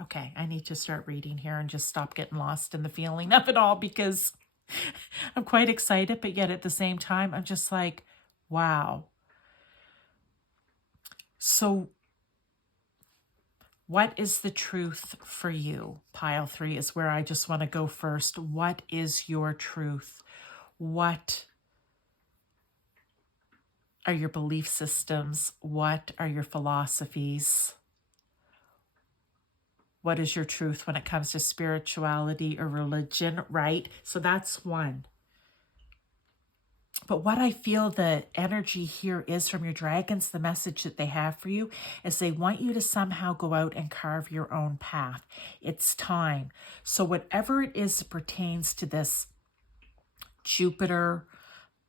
Okay, I need to start reading here and just stop getting lost in the feeling of it all, because I'm quite excited, but yet at the same time, I'm just like, wow. So what is the truth for you? Pile 3 is where I just want to go first. What is your truth? What are your belief systems? What are your philosophies? What is your truth when it comes to spirituality or religion, right? So that's 1. But what I feel the energy here is from your dragons, the message that they have for you is they want you to somehow go out and carve your own path. It's time. So whatever it is that pertains to this Jupiter,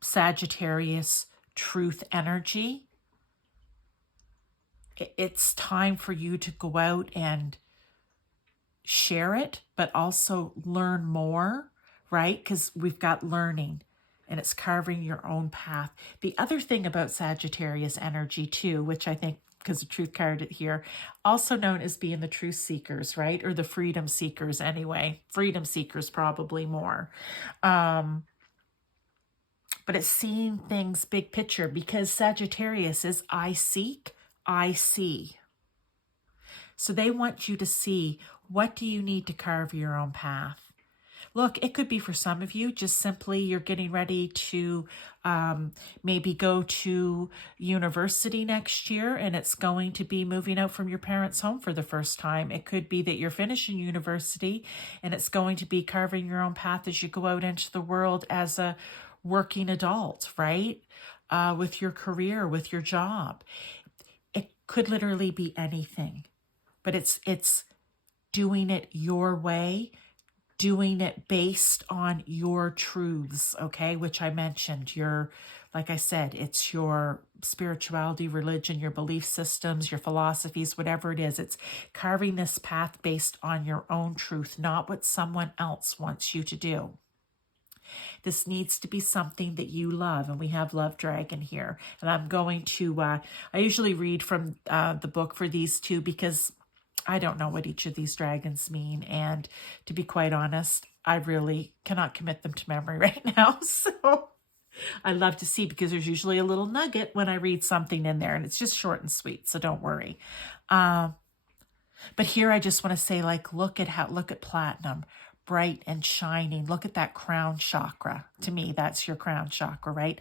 Sagittarius, truth energy, it's time for you to go out and share it, but also learn more, right? Because we've got learning and it's carving your own path. The other thing about Sagittarius energy too, which I think because the truth card here, also known as being the truth seekers, right? Or the freedom seekers anyway. Freedom seekers probably more. But it's seeing things big picture because Sagittarius is I seek, I see. So they want you to see, what do you need to carve your own path? Look, it could be for some of you, just simply you're getting ready to maybe go to university next year and it's going to be moving out from your parents' home for the first time. It could be that you're finishing university and it's going to be carving your own path as you go out into the world as a working adult, right? With your career, with your job. It could literally be anything, but it's doing it your way, doing it based on your truths, okay? Which I mentioned, like I said, it's your spirituality, religion, your belief systems, your philosophies, whatever it is. It's carving this path based on your own truth, not what someone else wants you to do. This needs to be something that you love, and we have Love Dragon here. And I'm going to, I usually read from the book for these two because I don't know what each of these dragons mean. And to be quite honest, I really cannot commit them to memory right now. So I love to see because there's usually a little nugget when I read something in there and it's just short and sweet. So don't worry. But here I just want to say, like, look at platinum, bright and shining. Look at that crown chakra. To me, that's your crown chakra, right?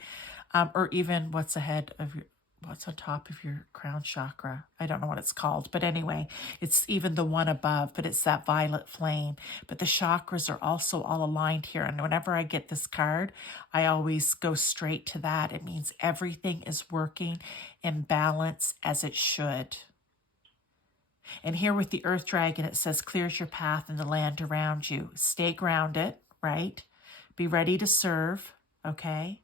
Or even what's on top of your crown chakra. I don't know what it's called, but anyway, it's even the one above, but it's that violet flame. But the chakras are also all aligned here. And whenever I get this card, I always go straight to that. It means everything is working in balance as it should. And here with the Earth Dragon, it says, clears your path in the land around you. Stay grounded, right? Be ready to serve, okay?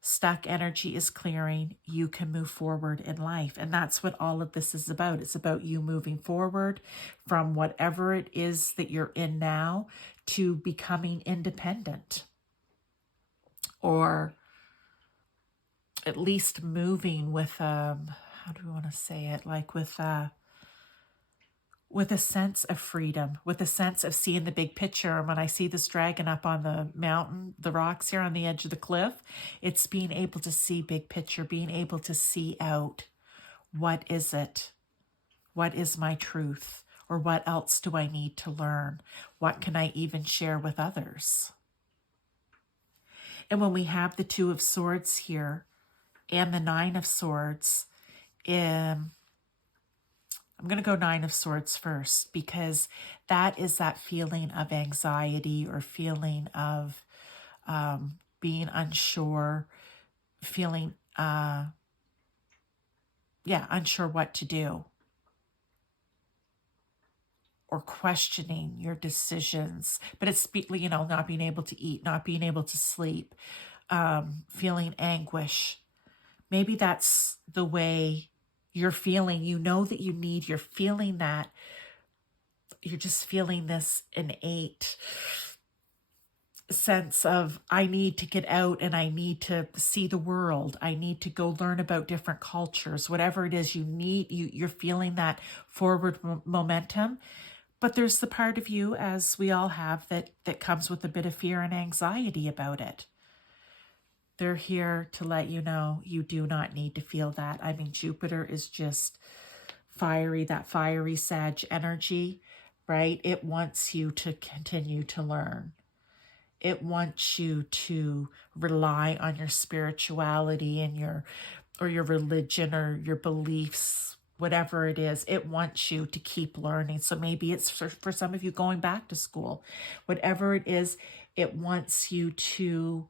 Stuck energy is clearing. You can move forward in life. And that's what all of this is about. It's about you moving forward from whatever it is that you're in now to becoming independent. Or at least moving with, how do we want to say it? Like with a sense of freedom, with a sense of seeing the big picture. And when I see this dragon up on the mountain, the rocks here on the edge of the cliff, it's being able to see big picture, being able to see out. What is it? What is my truth? Or what else do I need to learn? What can I even share with others? And when we have the Two of Swords here and the Nine of Swords, I'm going to go Nine of Swords first because that is that feeling of anxiety or feeling of being unsure, feeling, unsure what to do, or questioning your decisions. But it's, not being able to eat, not being able to sleep, feeling anguish. Maybe that's the way you're feeling. You're feeling that. You're just feeling this innate sense of, I need to get out and I need to see the world. I need to go learn about different cultures, whatever it is you're feeling that forward momentum. But there's the part of you, as we all have, that comes with a bit of fear and anxiety about it. They're here to let you know you do not need to feel that. I mean, Jupiter is just fiery, that fiery Sag energy, right? It wants you to continue to learn. It wants you to rely on your spirituality and your religion or your beliefs, whatever it is. It wants you to keep learning. So maybe it's for some of you going back to school, whatever it is. It wants you to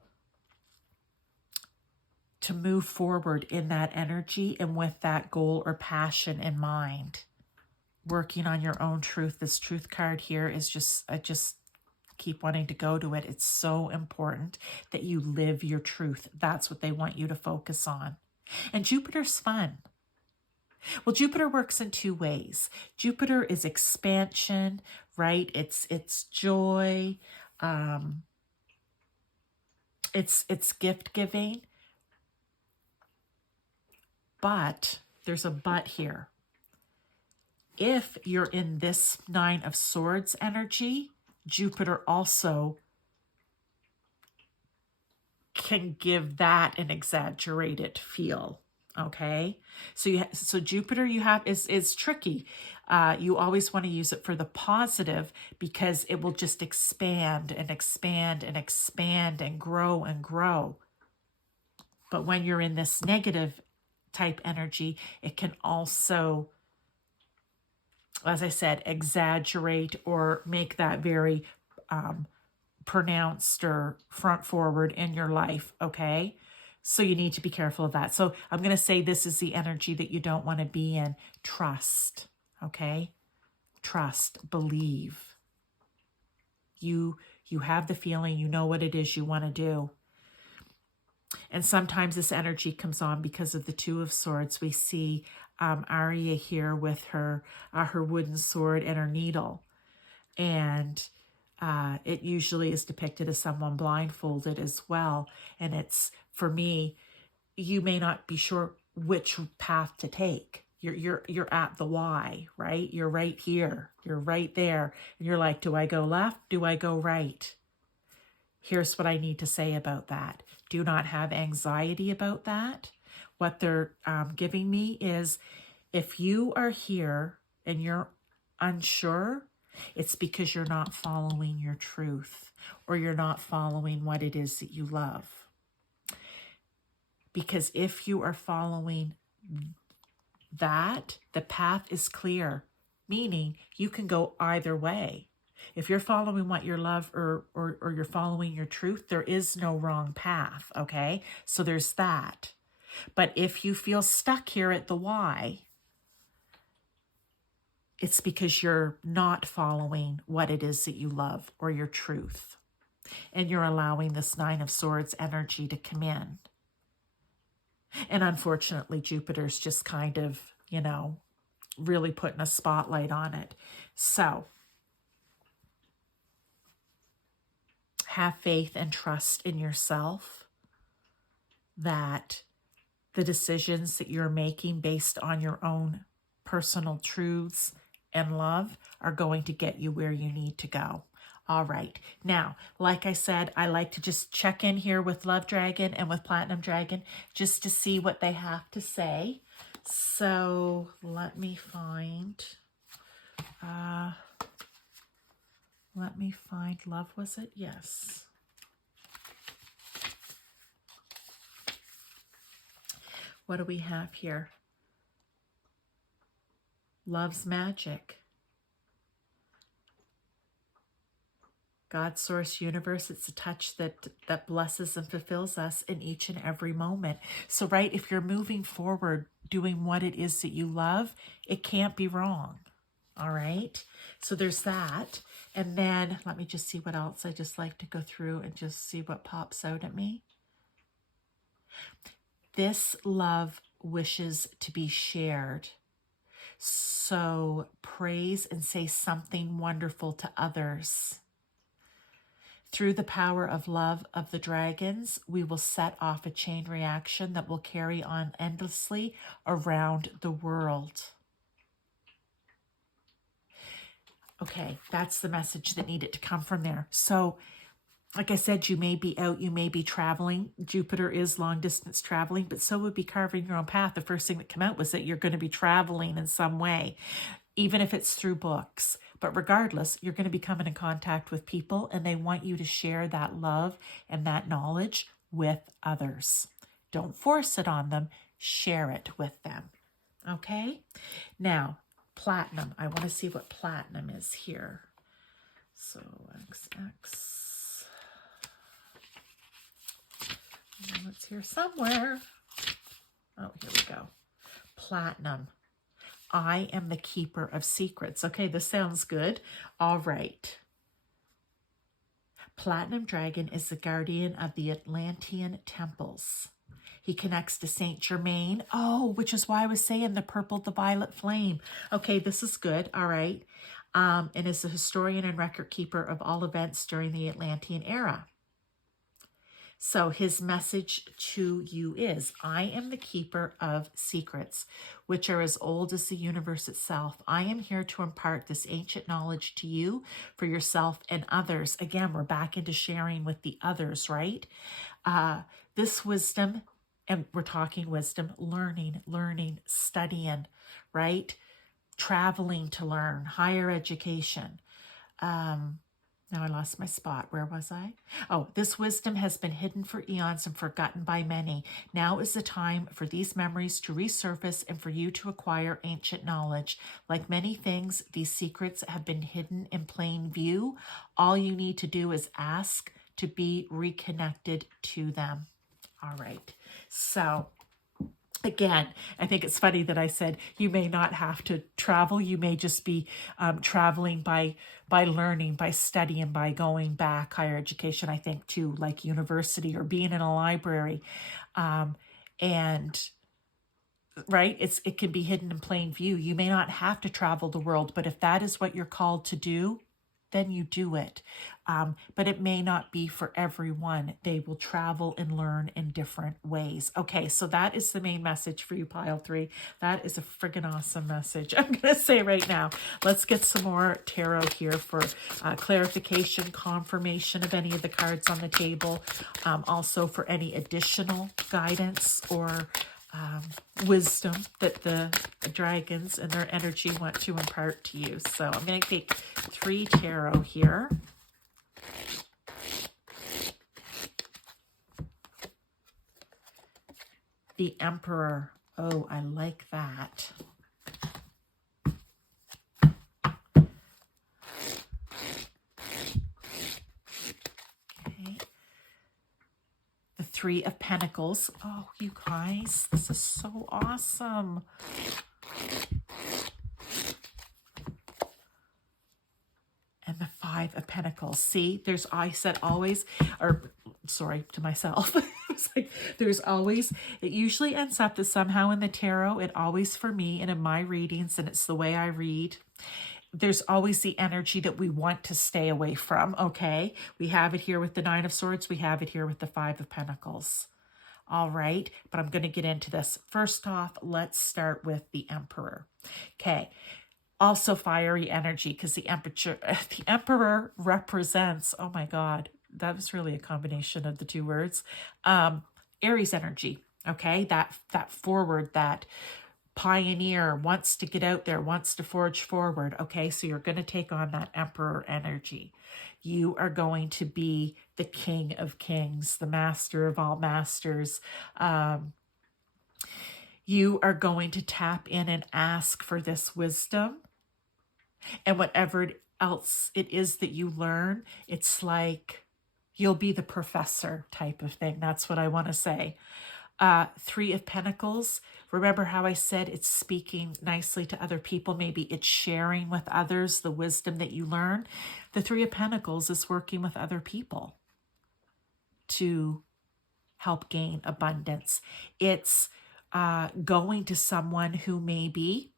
move forward in that energy and with that goal or passion in mind. Working on your own truth. This truth card here is just, I just keep wanting to go to it. It's so important that you live your truth. That's what they want you to focus on. And Jupiter's fun. Well, Jupiter works in two ways. Jupiter is expansion, right? It's joy. It's gift giving. But there's a but here. If you're in this Nine of Swords energy, Jupiter also can give that an exaggerated feel. Okay, so Jupiter is tricky. You always want to use it for the positive because it will just expand and expand and expand and grow and grow. But when you're in this negative type energy, it can also, as I said, exaggerate or make that very pronounced or front forward in your life, okay? So you need to be careful of that. So I'm going to say this is the energy that you don't want to be in. Trust, okay? Trust, believe. You have the feeling, you know what it is you want to do. And sometimes this energy comes on because of the Two of Swords. We see Arya here with her wooden sword and her needle. And it usually is depicted as someone blindfolded as well. And it's, for me, you may not be sure which path to take. You're at the Y, right? You're right here. You're right there. And you're like, do I go left? Do I go right? Here's what I need to say about that. Do not have anxiety about that. What they're giving me is, if you are here and you're unsure, it's because you're not following your truth or you're not following what it is that you love. Because if you are following that, the path is clear, meaning you can go either way. If you're following what you love or you're following your truth, there is no wrong path, okay? So there's that. But if you feel stuck here at the Y, it's because you're not following what it is that you love or your truth. And you're allowing this Nine of Swords energy to come in. And unfortunately, Jupiter's just kind of, really putting a spotlight on it. So have faith and trust in yourself that the decisions that you're making based on your own personal truths and love are going to get you where you need to go. All right. Now, like I said, I like to just check in here with Love Dragon and with Platinum Dragon just to see what they have to say. So let me find Love, was it? Yes. What do we have here? Love's magic. God, source, universe, it's a touch that blesses and fulfills us in each and every moment. So, right, if you're moving forward, doing what it is that you love, it can't be wrong. All right. So there's that. And then let me just see what else. I just like to go through and just see what pops out at me. This love wishes to be shared. So praise and say something wonderful to others. Through the power of love of the dragons, we will set off a chain reaction that will carry on endlessly around the world. Okay, that's the message that needed to come from there. So, like I said, you may be out, you may be traveling. Jupiter is long distance traveling, but so would be carving your own path. The first thing that came out was that you're going to be traveling in some way, even if it's through books. But regardless, you're going to be coming in contact with people and they want you to share that love and that knowledge with others. Don't force it on them. Share it with them. Okay? Now, platinum. I want to see what platinum is here. So, XX. It's here somewhere. Oh, here we go. Platinum. I am the keeper of secrets. Okay, this sounds good. All right. Platinum Dragon is the guardian of the Atlantean temples. He connects to Saint Germain. Oh, which is why I was saying the purple, the violet flame. Okay, this is good. All right. And is the historian and record keeper of all events during the Atlantean era. So his message to you is, I am the keeper of secrets, which are as old as the universe itself. I am here to impart this ancient knowledge to you for yourself and others. Again, we're back into sharing with the others, right? This wisdom, and we're talking wisdom, learning, studying, right? Traveling to learn, higher education. Now I lost my spot. Where was I? Oh, this wisdom has been hidden for eons and forgotten by many. Now is the time for these memories to resurface and for you to acquire ancient knowledge. Like many things, these secrets have been hidden in plain view. All you need to do is ask to be reconnected to them. All right. So again, I think it's funny that I said you may not have to travel. You may just be traveling by learning, by studying, by going back, higher education, I think, to like university or being in a library. And right, it can be hidden in plain view. You may not have to travel the world, but if that is what you're called to do, then you do it. But it may not be for everyone. They will travel and learn in different ways. Okay, so that is the main message for you, pile 3. That is a friggin' awesome message. I'm going to say right now, let's get some more tarot here for clarification, confirmation of any of the cards on the table. Also for any additional guidance or wisdom that the dragons and their energy want to impart to you. So I'm going to take 3 tarot here. The Emperor. Oh, I like that. Okay. The 3 of Pentacles. Oh, you guys, this is so awesome. And the 5 of Pentacles. See, I said always, or sorry, to myself. It's like, there's always, it usually ends up that somehow in the tarot, it always for me and in my readings, and it's the way I read, there's always the energy that we want to stay away from, okay? We have it here with the 9 of Swords. We have it here with the 5 of Pentacles. All right, but I'm going to get into this. First off, let's start with the Emperor. Okay, also fiery energy because the Emperor represents, oh my God, that was really a combination of the 2 words, Aries energy, okay? That forward, that pioneer, wants to get out there, wants to forge forward, okay? So you're going to take on that Emperor energy. You are going to be the King of Kings, the master of all masters. You are going to tap in and ask for this wisdom. And whatever else it is that you learn, it's like you'll be the professor type of thing. That's what I want to say. 3 of Pentacles. Remember how I said it's speaking nicely to other people. Maybe it's sharing with others the wisdom that you learn. The 3 of Pentacles is working with other people to help gain abundance. It's going to someone who maybe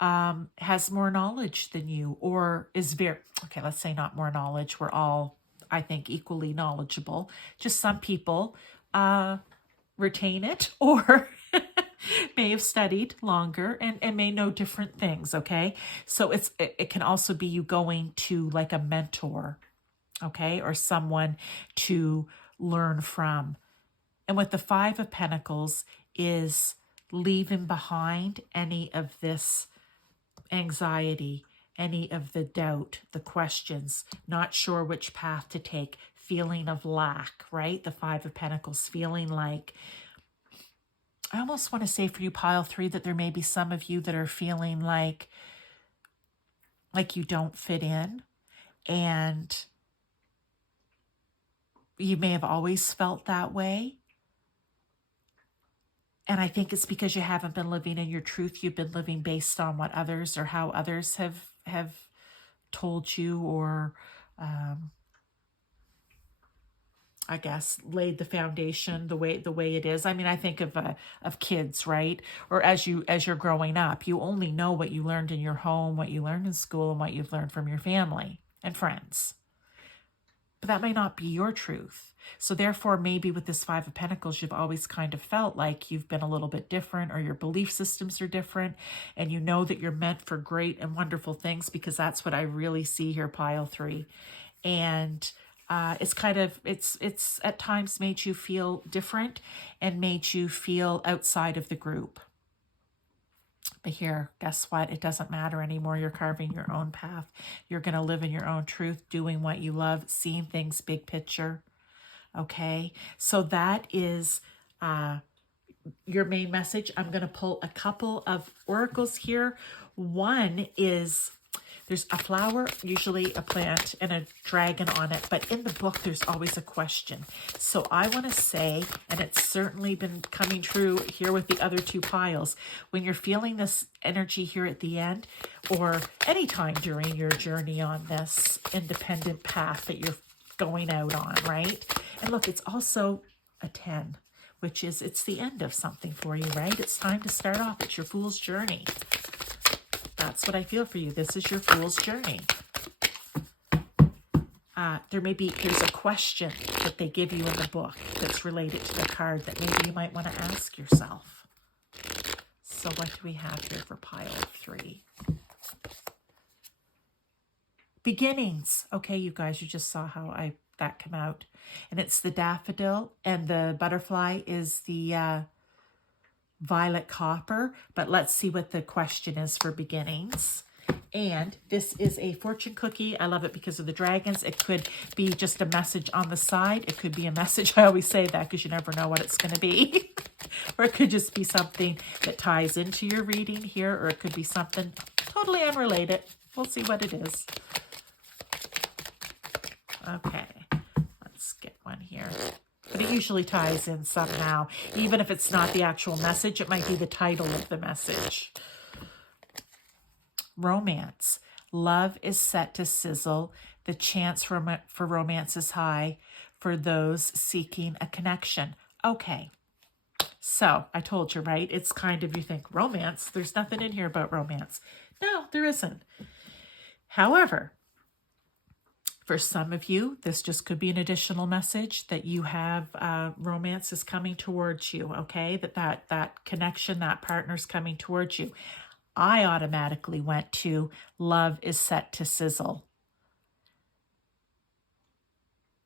has more knowledge than you, or is okay, let's say not more knowledge. We're all, I think, equally knowledgeable. Just some people retain it or may have studied longer and may know different things, okay? So it can also be you going to like a mentor, okay, or someone to learn from. And with the 5 of Pentacles is leaving behind any of this anxiety, any of the doubt, the questions, not sure which path to take, feeling of lack, right? The 5 of Pentacles, feeling like, I almost want to say for you, pile 3, that there may be some of you that are feeling like you don't fit in, and you may have always felt that way, And I think it's because you haven't been living in your truth. You've been living based on what others or how others have told you, or I guess laid the foundation the way it is. I mean, I think of kids, right? Or as you're growing up, you only know what you learned in your home, what you learned in school, and what you've learned from your family and friends. But that may not be your truth. So therefore, maybe with this Five of Pentacles, you've always kind of felt like you've been a little bit different, or your belief systems are different, and you know that you're meant for great and wonderful things, because that's what I really see here, pile 3. And it's kind of, it's at times made you feel different and made you feel outside of the group. But here, guess what? It doesn't matter anymore. You're carving your own path. You're going to live in your own truth, doing what you love, seeing things big picture. Okay, so that is your main message. I'm going to pull a couple of oracles here. One is, there's a flower, usually a plant, and a dragon on it. But in the book, there's always a question. So I want to say, and it's certainly been coming true here with the other 2 piles, when you're feeling this energy here at the end, or anytime during your journey on this independent path that you're going out on, right? And look, it's also a 10, which is, it's the end of something for you, right? It's time to start off. It's your fool's journey. That's what I feel for you. This is your fool's journey. There's a question that they give you in the book that's related to the card that maybe you might want to ask yourself. So what do we have here for pile 3? Beginnings. Okay, you guys, you just saw how that come out. And it's the daffodil, and the butterfly is the violet copper. But let's see what the question is for beginnings. And this is a fortune cookie. I love it because of the dragons. It could be just a message on the side. It could be a message. I always say that because you never know what it's going to be. Or it could just be something that ties into your reading here, or it could be something totally unrelated. We'll see what it is. Okay, let's get one here. But it usually ties in somehow. Even if it's not the actual message, it might be the title of the message. Romance. Love is set to sizzle. The chance for romance is high for those seeking a connection. Okay, so I told you, right? It's kind of, you think romance. There's nothing in here about romance. No, there isn't. However, for some of you, this just could be an additional message that you have romance is coming towards you, okay? That connection, that partner's coming towards you. I automatically went to love is set to sizzle.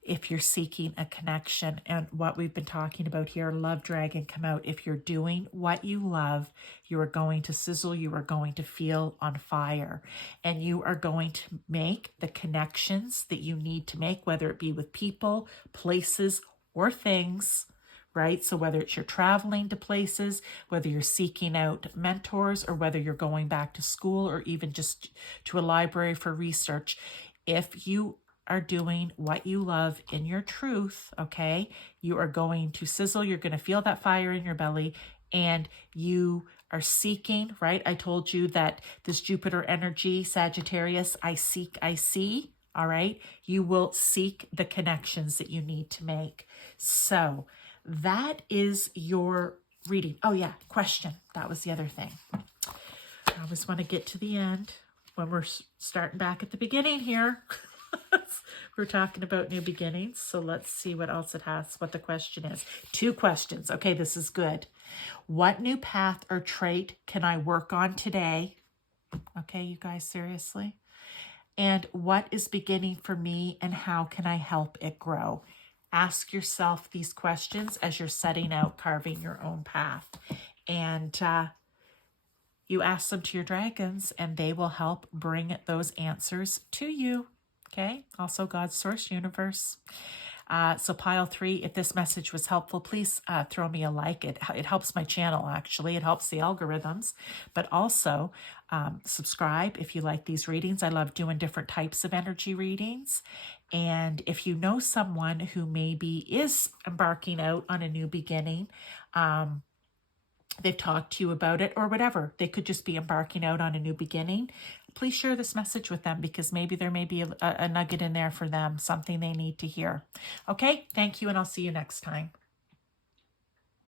If you're seeking a connection, and what we've been talking about here, love dragon come out. If you're doing what you love, you are going to sizzle, you are going to feel on fire, and you are going to make the connections that you need to make, whether it be with people, places, or things, right? So whether it's you're traveling to places, whether you're seeking out mentors, or whether you're going back to school, or even just to a library for research, if you are doing what you love in your truth, okay, you are going to sizzle, you're going to feel that fire in your belly, and you are seeking, right? I told you that this Jupiter energy, Sagittarius, I seek, I see, all right? You will seek the connections that you need to make. So that is your reading. Oh yeah, question. That was the other thing. I always want to get to the end when we're starting back at the beginning here. We're talking about new beginnings. So let's see what else it has, what the question is. 2 questions. Okay, this is good. What new path or trait can I work on today? Okay, you guys, seriously? And what is beginning for me, and how can I help it grow? Ask yourself these questions as you're setting out carving your own path. And you ask them to your dragons, and they will help bring those answers to you. Okay, also God's source universe. So pile 3, if this message was helpful, please throw me a like. It helps my channel, actually. It helps the algorithms. But also subscribe if you like these readings. I love doing different types of energy readings. And if you know someone who maybe is embarking out on a new beginning, they've talked to you about it or whatever. They could just be embarking out on a new beginning. Please share this message with them because maybe there may be a nugget in there for them, something they need to hear. Okay, thank you, and I'll see you next time.